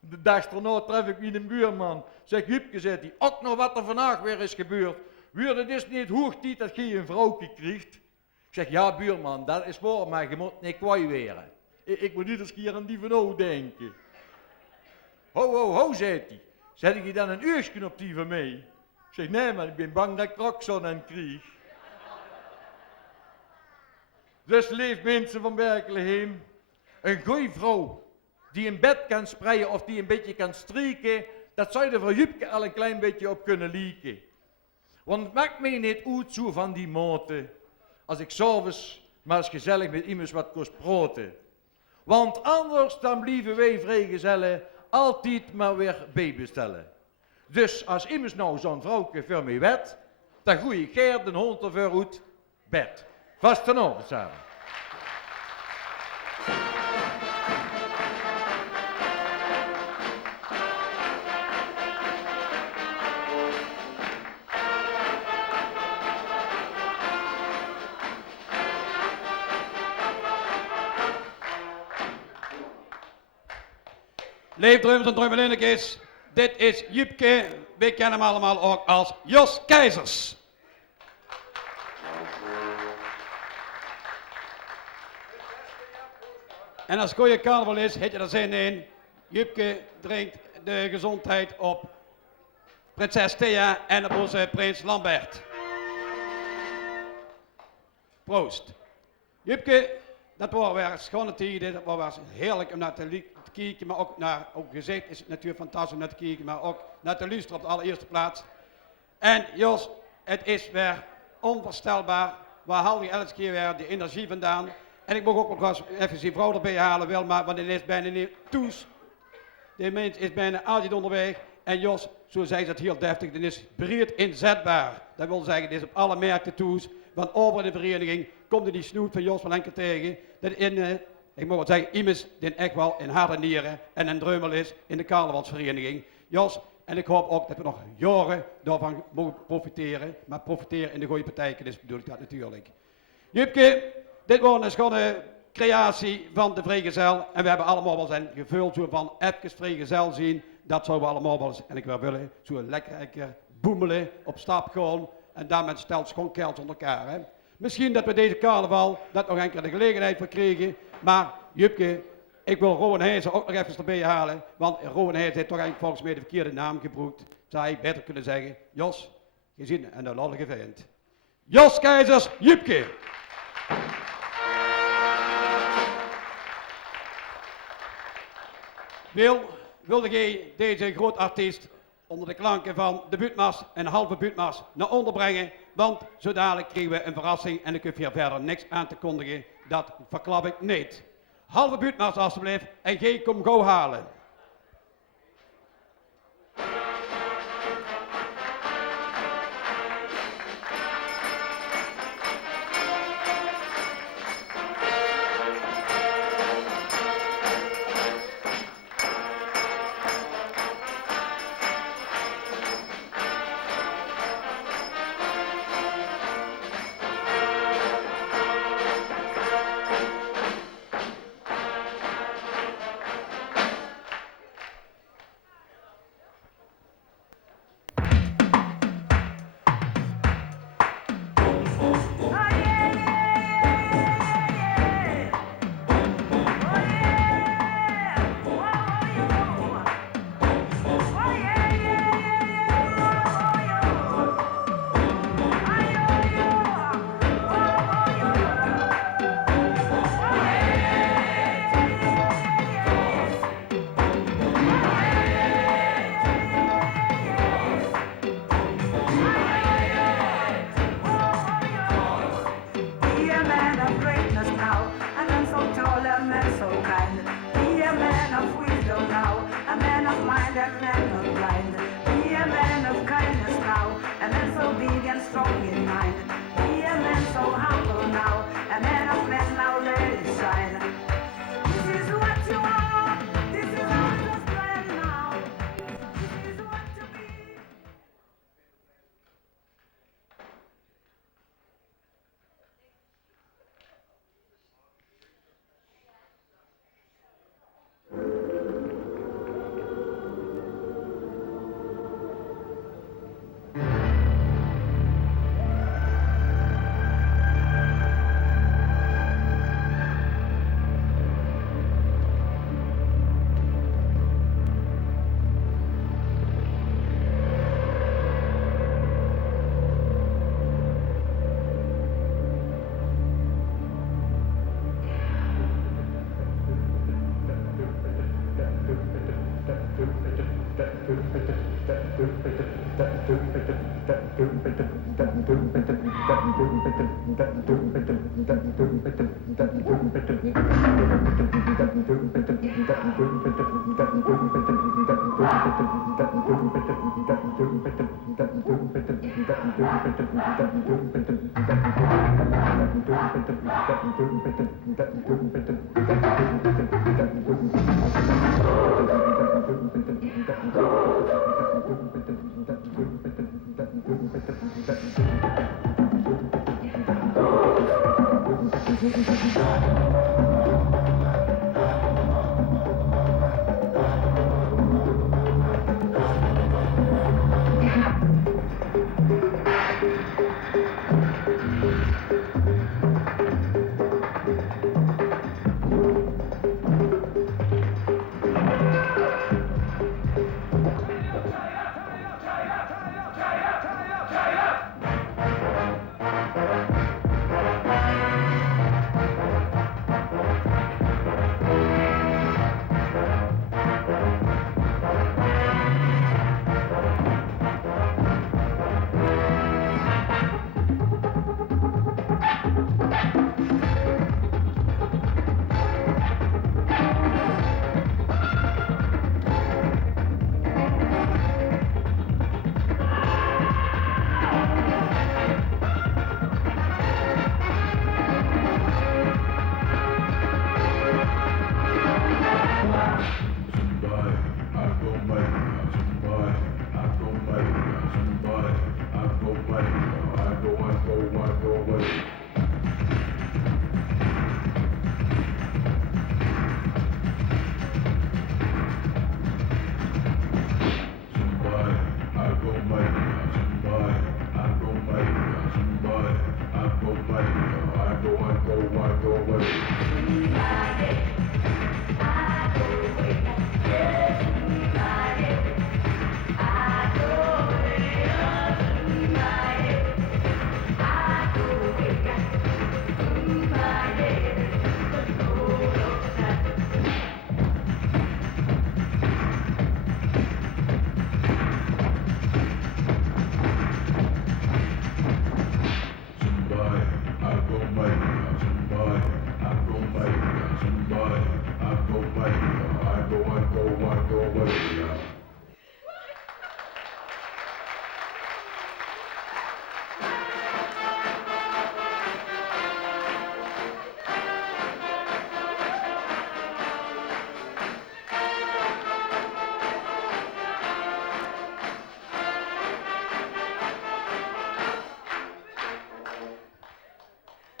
De dag erna tref ik mijn buurman. Zeg, Jupke, zegt hij, ook nog wat er vandaag weer is gebeurd. Weer, het is niet hoog tijd dat je een vrouwtje krijgt. Ik zeg, ja buurman, dat is waar, maar je moet niet kwaai weren. Ik moet iedere keer aan die van jou denken. Ho, ho, ho, zegt hij. Zet je dan een uurtje op die van mij? Ik zeg, nee, maar ik ben bang dat ik er ook zo'n aan krijg. Dus leef mensen van Berkelheim. Een goeie vrouw die in bed kan spreiden of die een beetje kan strieken, dat zou je er voor Jupke al een klein beetje op kunnen lieken. Want het maakt mij niet uit zo van die moten, als ik s'avonds maar eens gezellig met iemand wat kost praten. Want anders dan blijven wij vrijgezellen altijd maar weer bijbestellen. Dus als iemand nou zo'n vrouwke voor mij wet, dan gooi ik Geer de hond ervoor uit bed. Vast ten avond samen. Leef drummers en drummelinnekes, dit is Jupke, we kennen hem allemaal ook als Jos Keizers. En als het goede carnaval is, heet je er zin in. Jupke drinkt de gezondheid op prinses Thea en op onze prins Lambert. Proost. Jupke, dat was weer schone tijden, dat was heerlijk om naar te kijken, maar ook naar gezicht is het natuurlijk fantastisch om naar te kijken, maar ook naar te luisteren op de allereerste plaats. En Jos, het is weer onvoorstelbaar, waar haal je elke keer weer de energie vandaan? En ik mag ook nog eens even die vrouw erbij halen, wel, maar want het is bijna niet toes. De mens is bijna altijd onderweg. En Jos, zo zei ze het heel deftig, dat is breed inzetbaar. Dat wil zeggen, dit is op alle merken toes. Want over de vereniging komt er die snoet van Jos van Enker tegen. Dat ik moet wel zeggen, iemand die echt wel in harde nieren en een drummel is in de carnavalsvereniging. Jos, en ik hoop ook dat we nog jaren daarvan mogen profiteren. Maar profiteren in de goede partijken, dus bedoel ik dat natuurlijk. Jupke, dit was een schone creatie van de vrijgezel. En we hebben allemaal wel zijn gevuld zo van even vrijgezel zien. Dat zouden we allemaal wel eens, en ik wil willen, zo lekker boemelen, op stap gaan. En daarmee stelt gewoon kels onder elkaar. Hè. Misschien dat we deze carnaval dat nog een keer de gelegenheid voor kregen. Maar Jupke, ik wil Rowan Heijzen ook nog even erbij halen. Want Rowan Heijzen heeft toch eigenlijk volgens mij de verkeerde naam gebruikt. Zou hij beter kunnen zeggen, Jos, gezien en een lollige vent. Jos Keizers, Jupke. Wilde jij deze groot artiest onder de klanken van de buurtmars en halve buurtmars naar onder brengen? Want zo dadelijk krijgen we een verrassing en ik heb hier verder niks aan te kondigen. Dat verklap ik niet. Halve buurtmars alstublieft en G kom gauw halen.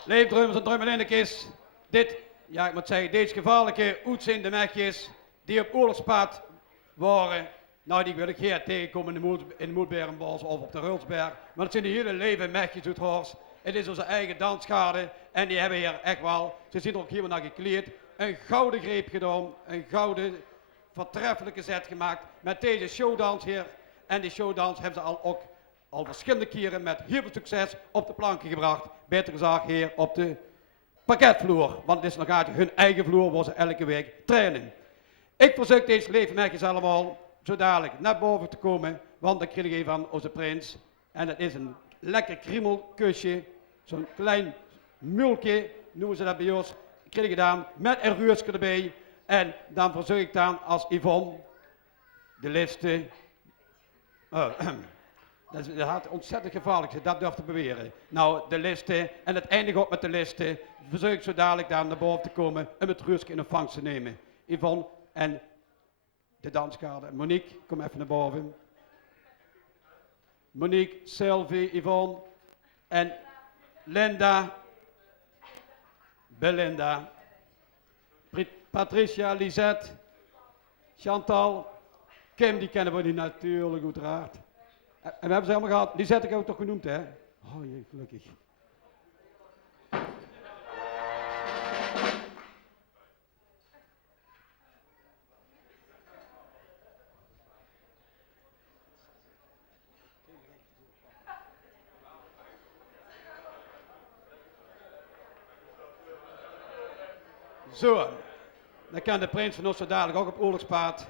Leefdrummers en drummelinnekes. Dit, ja ik moet zeggen, deze gevaarlijke uitzende mechjes die op oorlogspad waren, nou die wil ik hier tegenkomen in de Moedberenbos of op de Rulsberg. Maar het zijn de hele leven mechjes uit Horst. Het is onze eigen dansschade en die hebben hier echt wel, ze zien er ook hier naar gekleed, een gouden greep gedaan, een gouden voortreffelijke zet gemaakt met deze showdans hier. En die showdans hebben ze al verschillende keren met heel veel succes op de planken gebracht. Beter gezegd hier op de parketvloer. Want het is nog altijd hun eigen vloer waar ze elke week trainen. Ik verzoek deze levenmerkjes allemaal zo dadelijk naar boven te komen. Want dan krijg je van onze prins. En dat is een lekker kriemelkusje. Zo'n klein mulkje noemen ze dat bij ons. Krijg je dan met een ruurtje erbij. En dan verzoek ik dan als Yvonne de liste. Dat is ontzettend gevaarlijk, dat durft te beweren. Nou, de listen, en het eindigt ook met de listen. Verzoek ik zo dadelijk daar naar boven te komen en het Ruurtje in ontvangst te nemen. Yvonne en de danskade. Monique, kom even naar boven. Monique, Sylvie, Yvonne en Linda. Belinda. Patricia, Lisette, Chantal, Kim, die kennen we nu natuurlijk uiteraard. En we hebben ze helemaal gehad. Die zet ik ook toch genoemd, hè? Oh jee, gelukkig. Zo, dan kan de prins van ons zo dadelijk ook op oorlogspaard.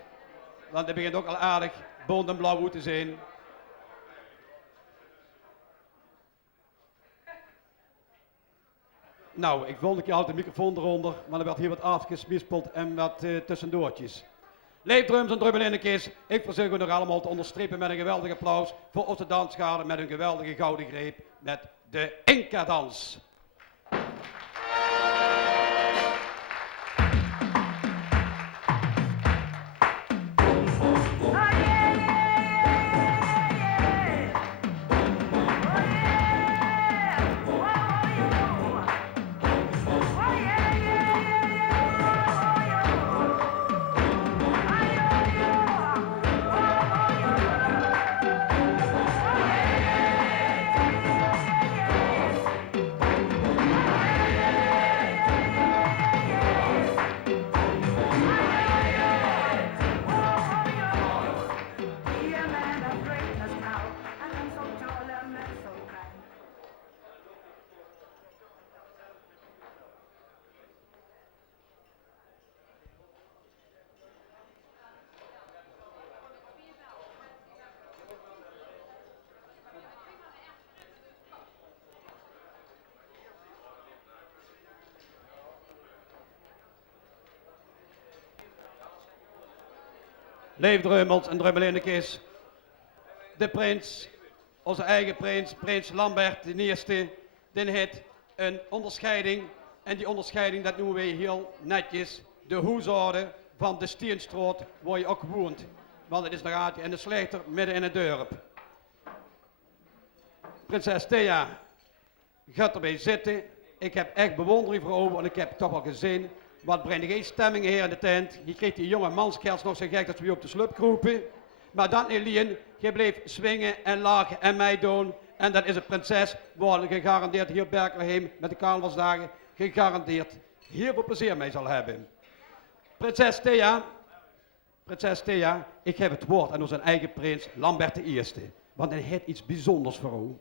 Want hij begint ook al aardig bont en blauw te zijn. Nou, ik wilde een keer altijd de microfoon eronder, maar er werd hier wat afgesmispeld en wat tussendoortjes. Leefdrums en drummelinnetjes, ik verzoek u nog allemaal te onderstrepen met een geweldig applaus voor onze dansschade met een geweldige gouden greep met de Inca-dans. Leefdrummels en drummelinnetjes. De prins, onze eigen prins, prins Lambert de Eerste, die heeft een onderscheiding. En die onderscheiding, dat noemen wij heel netjes de hoezorde van de Steenstraat, waar je ook woont. Want het is nog altijd in de slechter, midden in het dorp. Prinses Thea gaat erbij zitten. Ik heb echt bewondering voor over, en ik heb toch al gezien. Wat brengt geen stemming hier in de tent. Je kreeg die jonge manskers nog zo gek dat we op de slup kroepen. Maar dan Elien, je bleef swingen en lachen en mij doen. En dat is een prinses, waar gegarandeerd hier op Berkelheim met de carnavalsdagen gegarandeerd heel veel plezier mee zal hebben. Prinses Thea, ik heb het woord aan onze eigen prins Lambert de Eerste. Want hij heeft iets bijzonders voor u.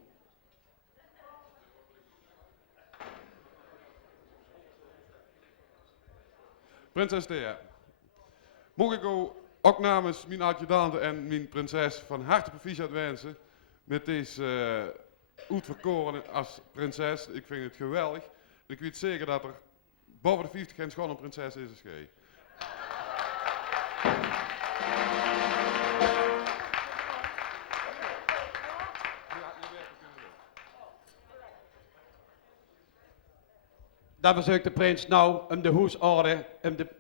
Prinses Thea, mag ik u ook namens mijn adjudante en mijn prinses van harte proficiat wensen met deze uitverkoren als prinses. Ik vind het geweldig. Ik weet zeker dat er boven de 50 geen schone prinses is als gij. Dan verzoekt de prins nou om de hoesorde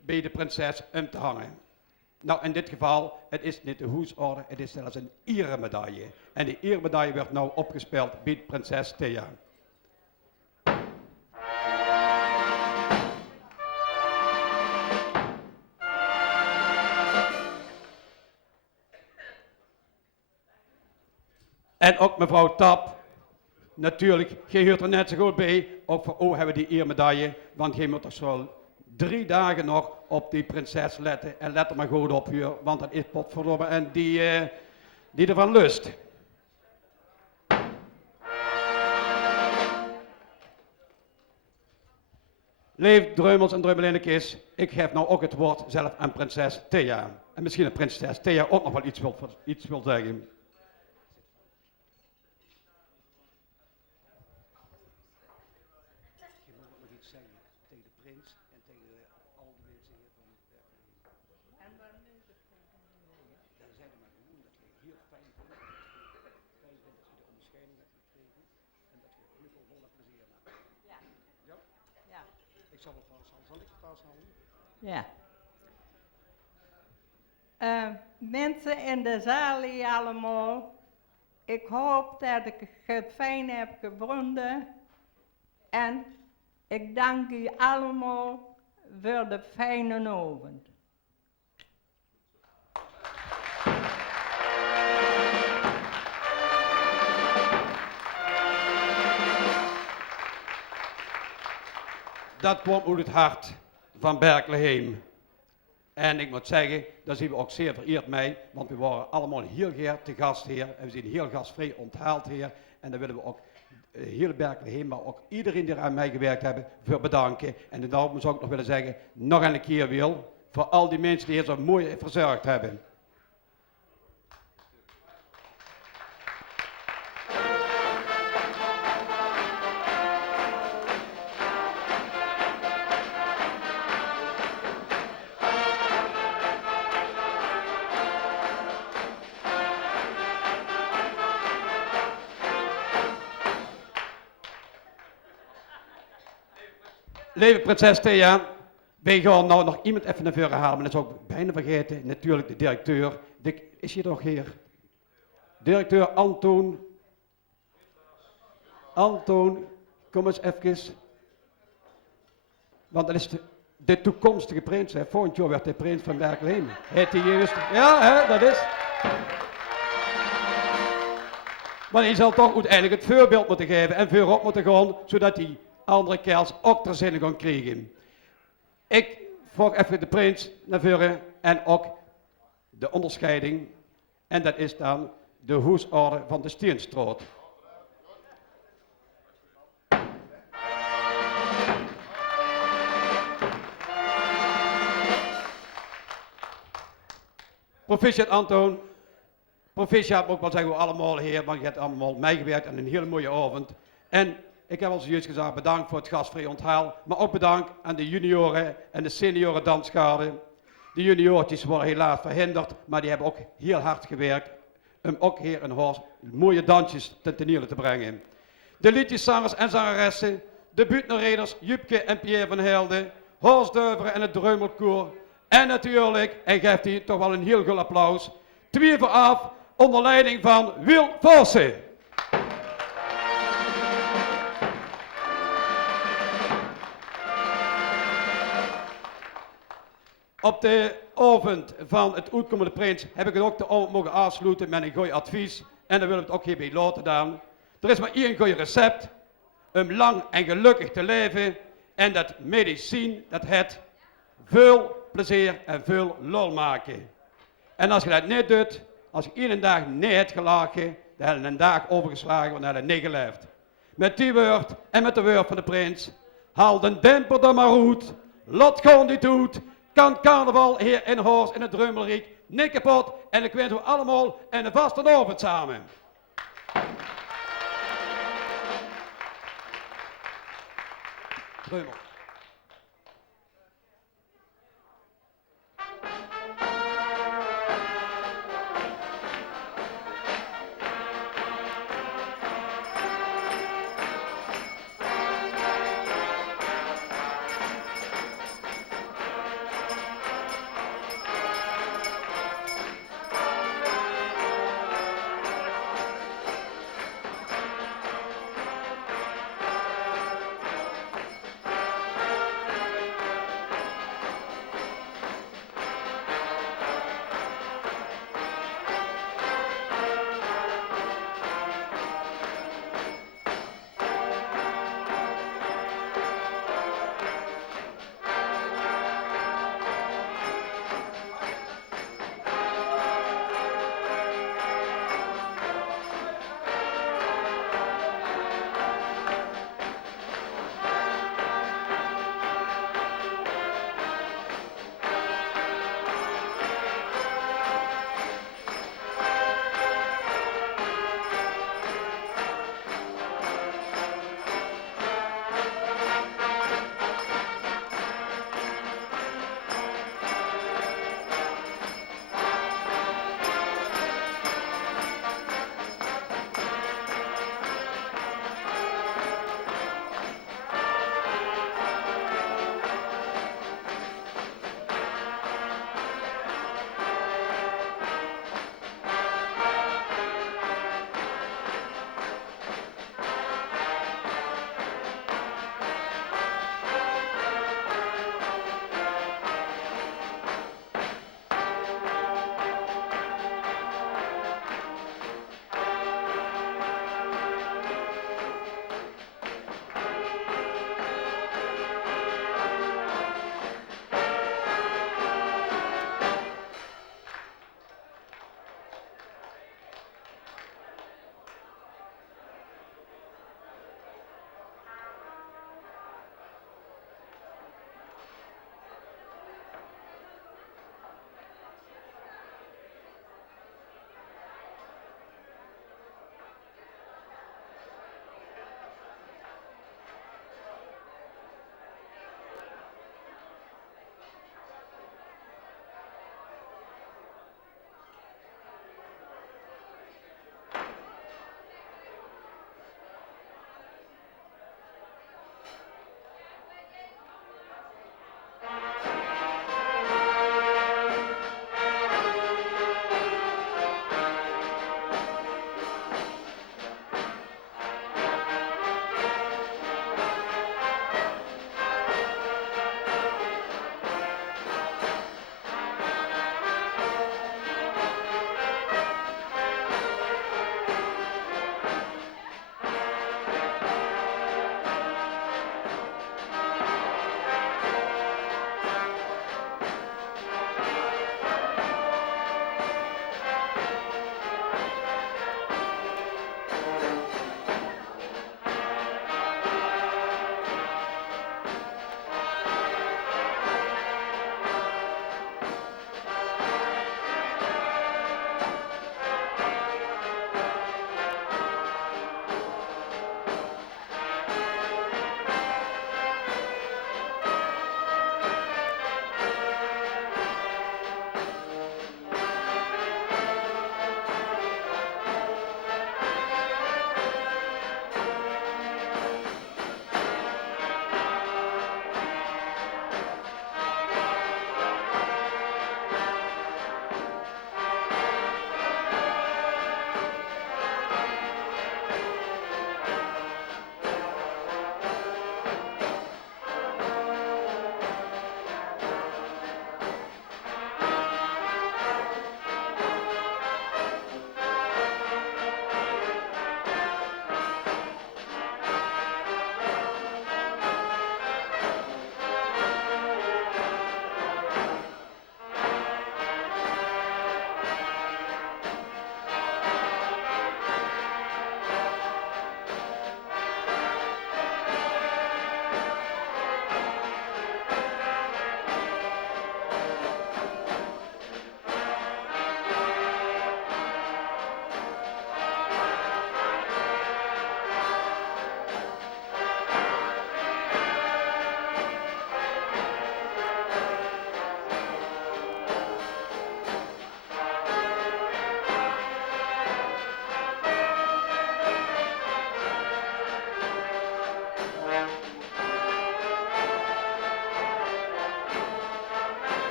bij de prinses te hangen. Nou, in dit geval, het is niet de hoesorde, het is zelfs een eremedaille. En die eremedaille werd nou opgespeeld bij prinses Thea. En ook mevrouw Tap. Natuurlijk, je hoort er net zo goed bij. Ook voor O hebben we die eremedaille. Want je moet toch zo 3 dagen nog op die prinses letten. En let er maar goed op hier, want dat is potverdomme en die ervan lust. Leef drummels en drummelinnetjes. Ik geef nou ook het woord zelf aan prinses Thea. En misschien dat prinses Thea ook nog wel iets wil zeggen. Ja. Mensen in de zaal hier allemaal, ik hoop dat ik het fijn heb gevonden en ik dank u allemaal voor de fijne avond. Dat kwam uit het hart van Berkelheim. En ik moet zeggen, daar zijn we ook zeer vereerd mee, want we waren allemaal heel graag te gast hier. En we zijn heel gastvrij onthaald hier. En daar willen we ook heel Berkelheim, maar ook iedereen die er aan meegewerkt hebben, voor bedanken. En daarom zou ik nog willen zeggen, nog een keer wil, voor al die mensen die hier zo mooi verzorgd hebben. Lieve prinses Thea, wij gaan nou nog iemand even naar voren halen, maar dat is ook bijna vergeten. Natuurlijk de directeur. Is hier nog hier? Directeur Antoon. Antoon, kom eens even. Want dat is de toekomstige prins. Hè. Volgend jaar werd hij prins van Berkelheem. Heet hij juist? Ja, hè, dat is. Maar hij zal toch uiteindelijk het voorbeeld moeten geven en voorop moeten gaan, zodat die andere kerels ook er zin in gaan krijgen. Ik volg even de prins naar voren en ook de onderscheiding. En dat is dan de hoesorde van de Steenstraat. Proficiat Antoon. Proficiat moet ik wel zeggen, we allemaal hier, want je hebt allemaal meegewerkt aan een hele mooie avond. En ik heb al zojuist gezegd, bedankt voor het gastvrij onthaal, maar ook bedankt aan de junioren en de senioren dansgarde. De juniortjes worden helaas verhinderd, maar die hebben ook heel hard gewerkt om ook hier een Horst mooie dansjes ten tonele te brengen. De liedjeszangers en zangeressen, de Buutnerreders Jupke en Pierre van Helden, Horst Deuveren en het Dreumelkoor. En natuurlijk, en geeft hij toch wel een heel goed applaus, 2 voor af, onder leiding van Wil Vossen. Op de avond van het uitkomende prins heb ik ook de avond mogen afsluiten met een goed advies. En dan willen we het ook hierbij laten dan. Er is maar 1 goed recept om lang en gelukkig te leven. En dat medicijn, dat het veel plezier en veel lol maken. En als je dat niet doet, als je 1 dag niet hebt gelachen, dan heb je een dag overgeslagen, want dan heb je niet geleefd. Met die woord en met de woord van de prins, haal de demper er maar uit, laat gewoon die doet, kan carnaval hier in Horst in het Dreumelriek niet kapot en ik wens we allemaal een vaste avond samen. Dreumel.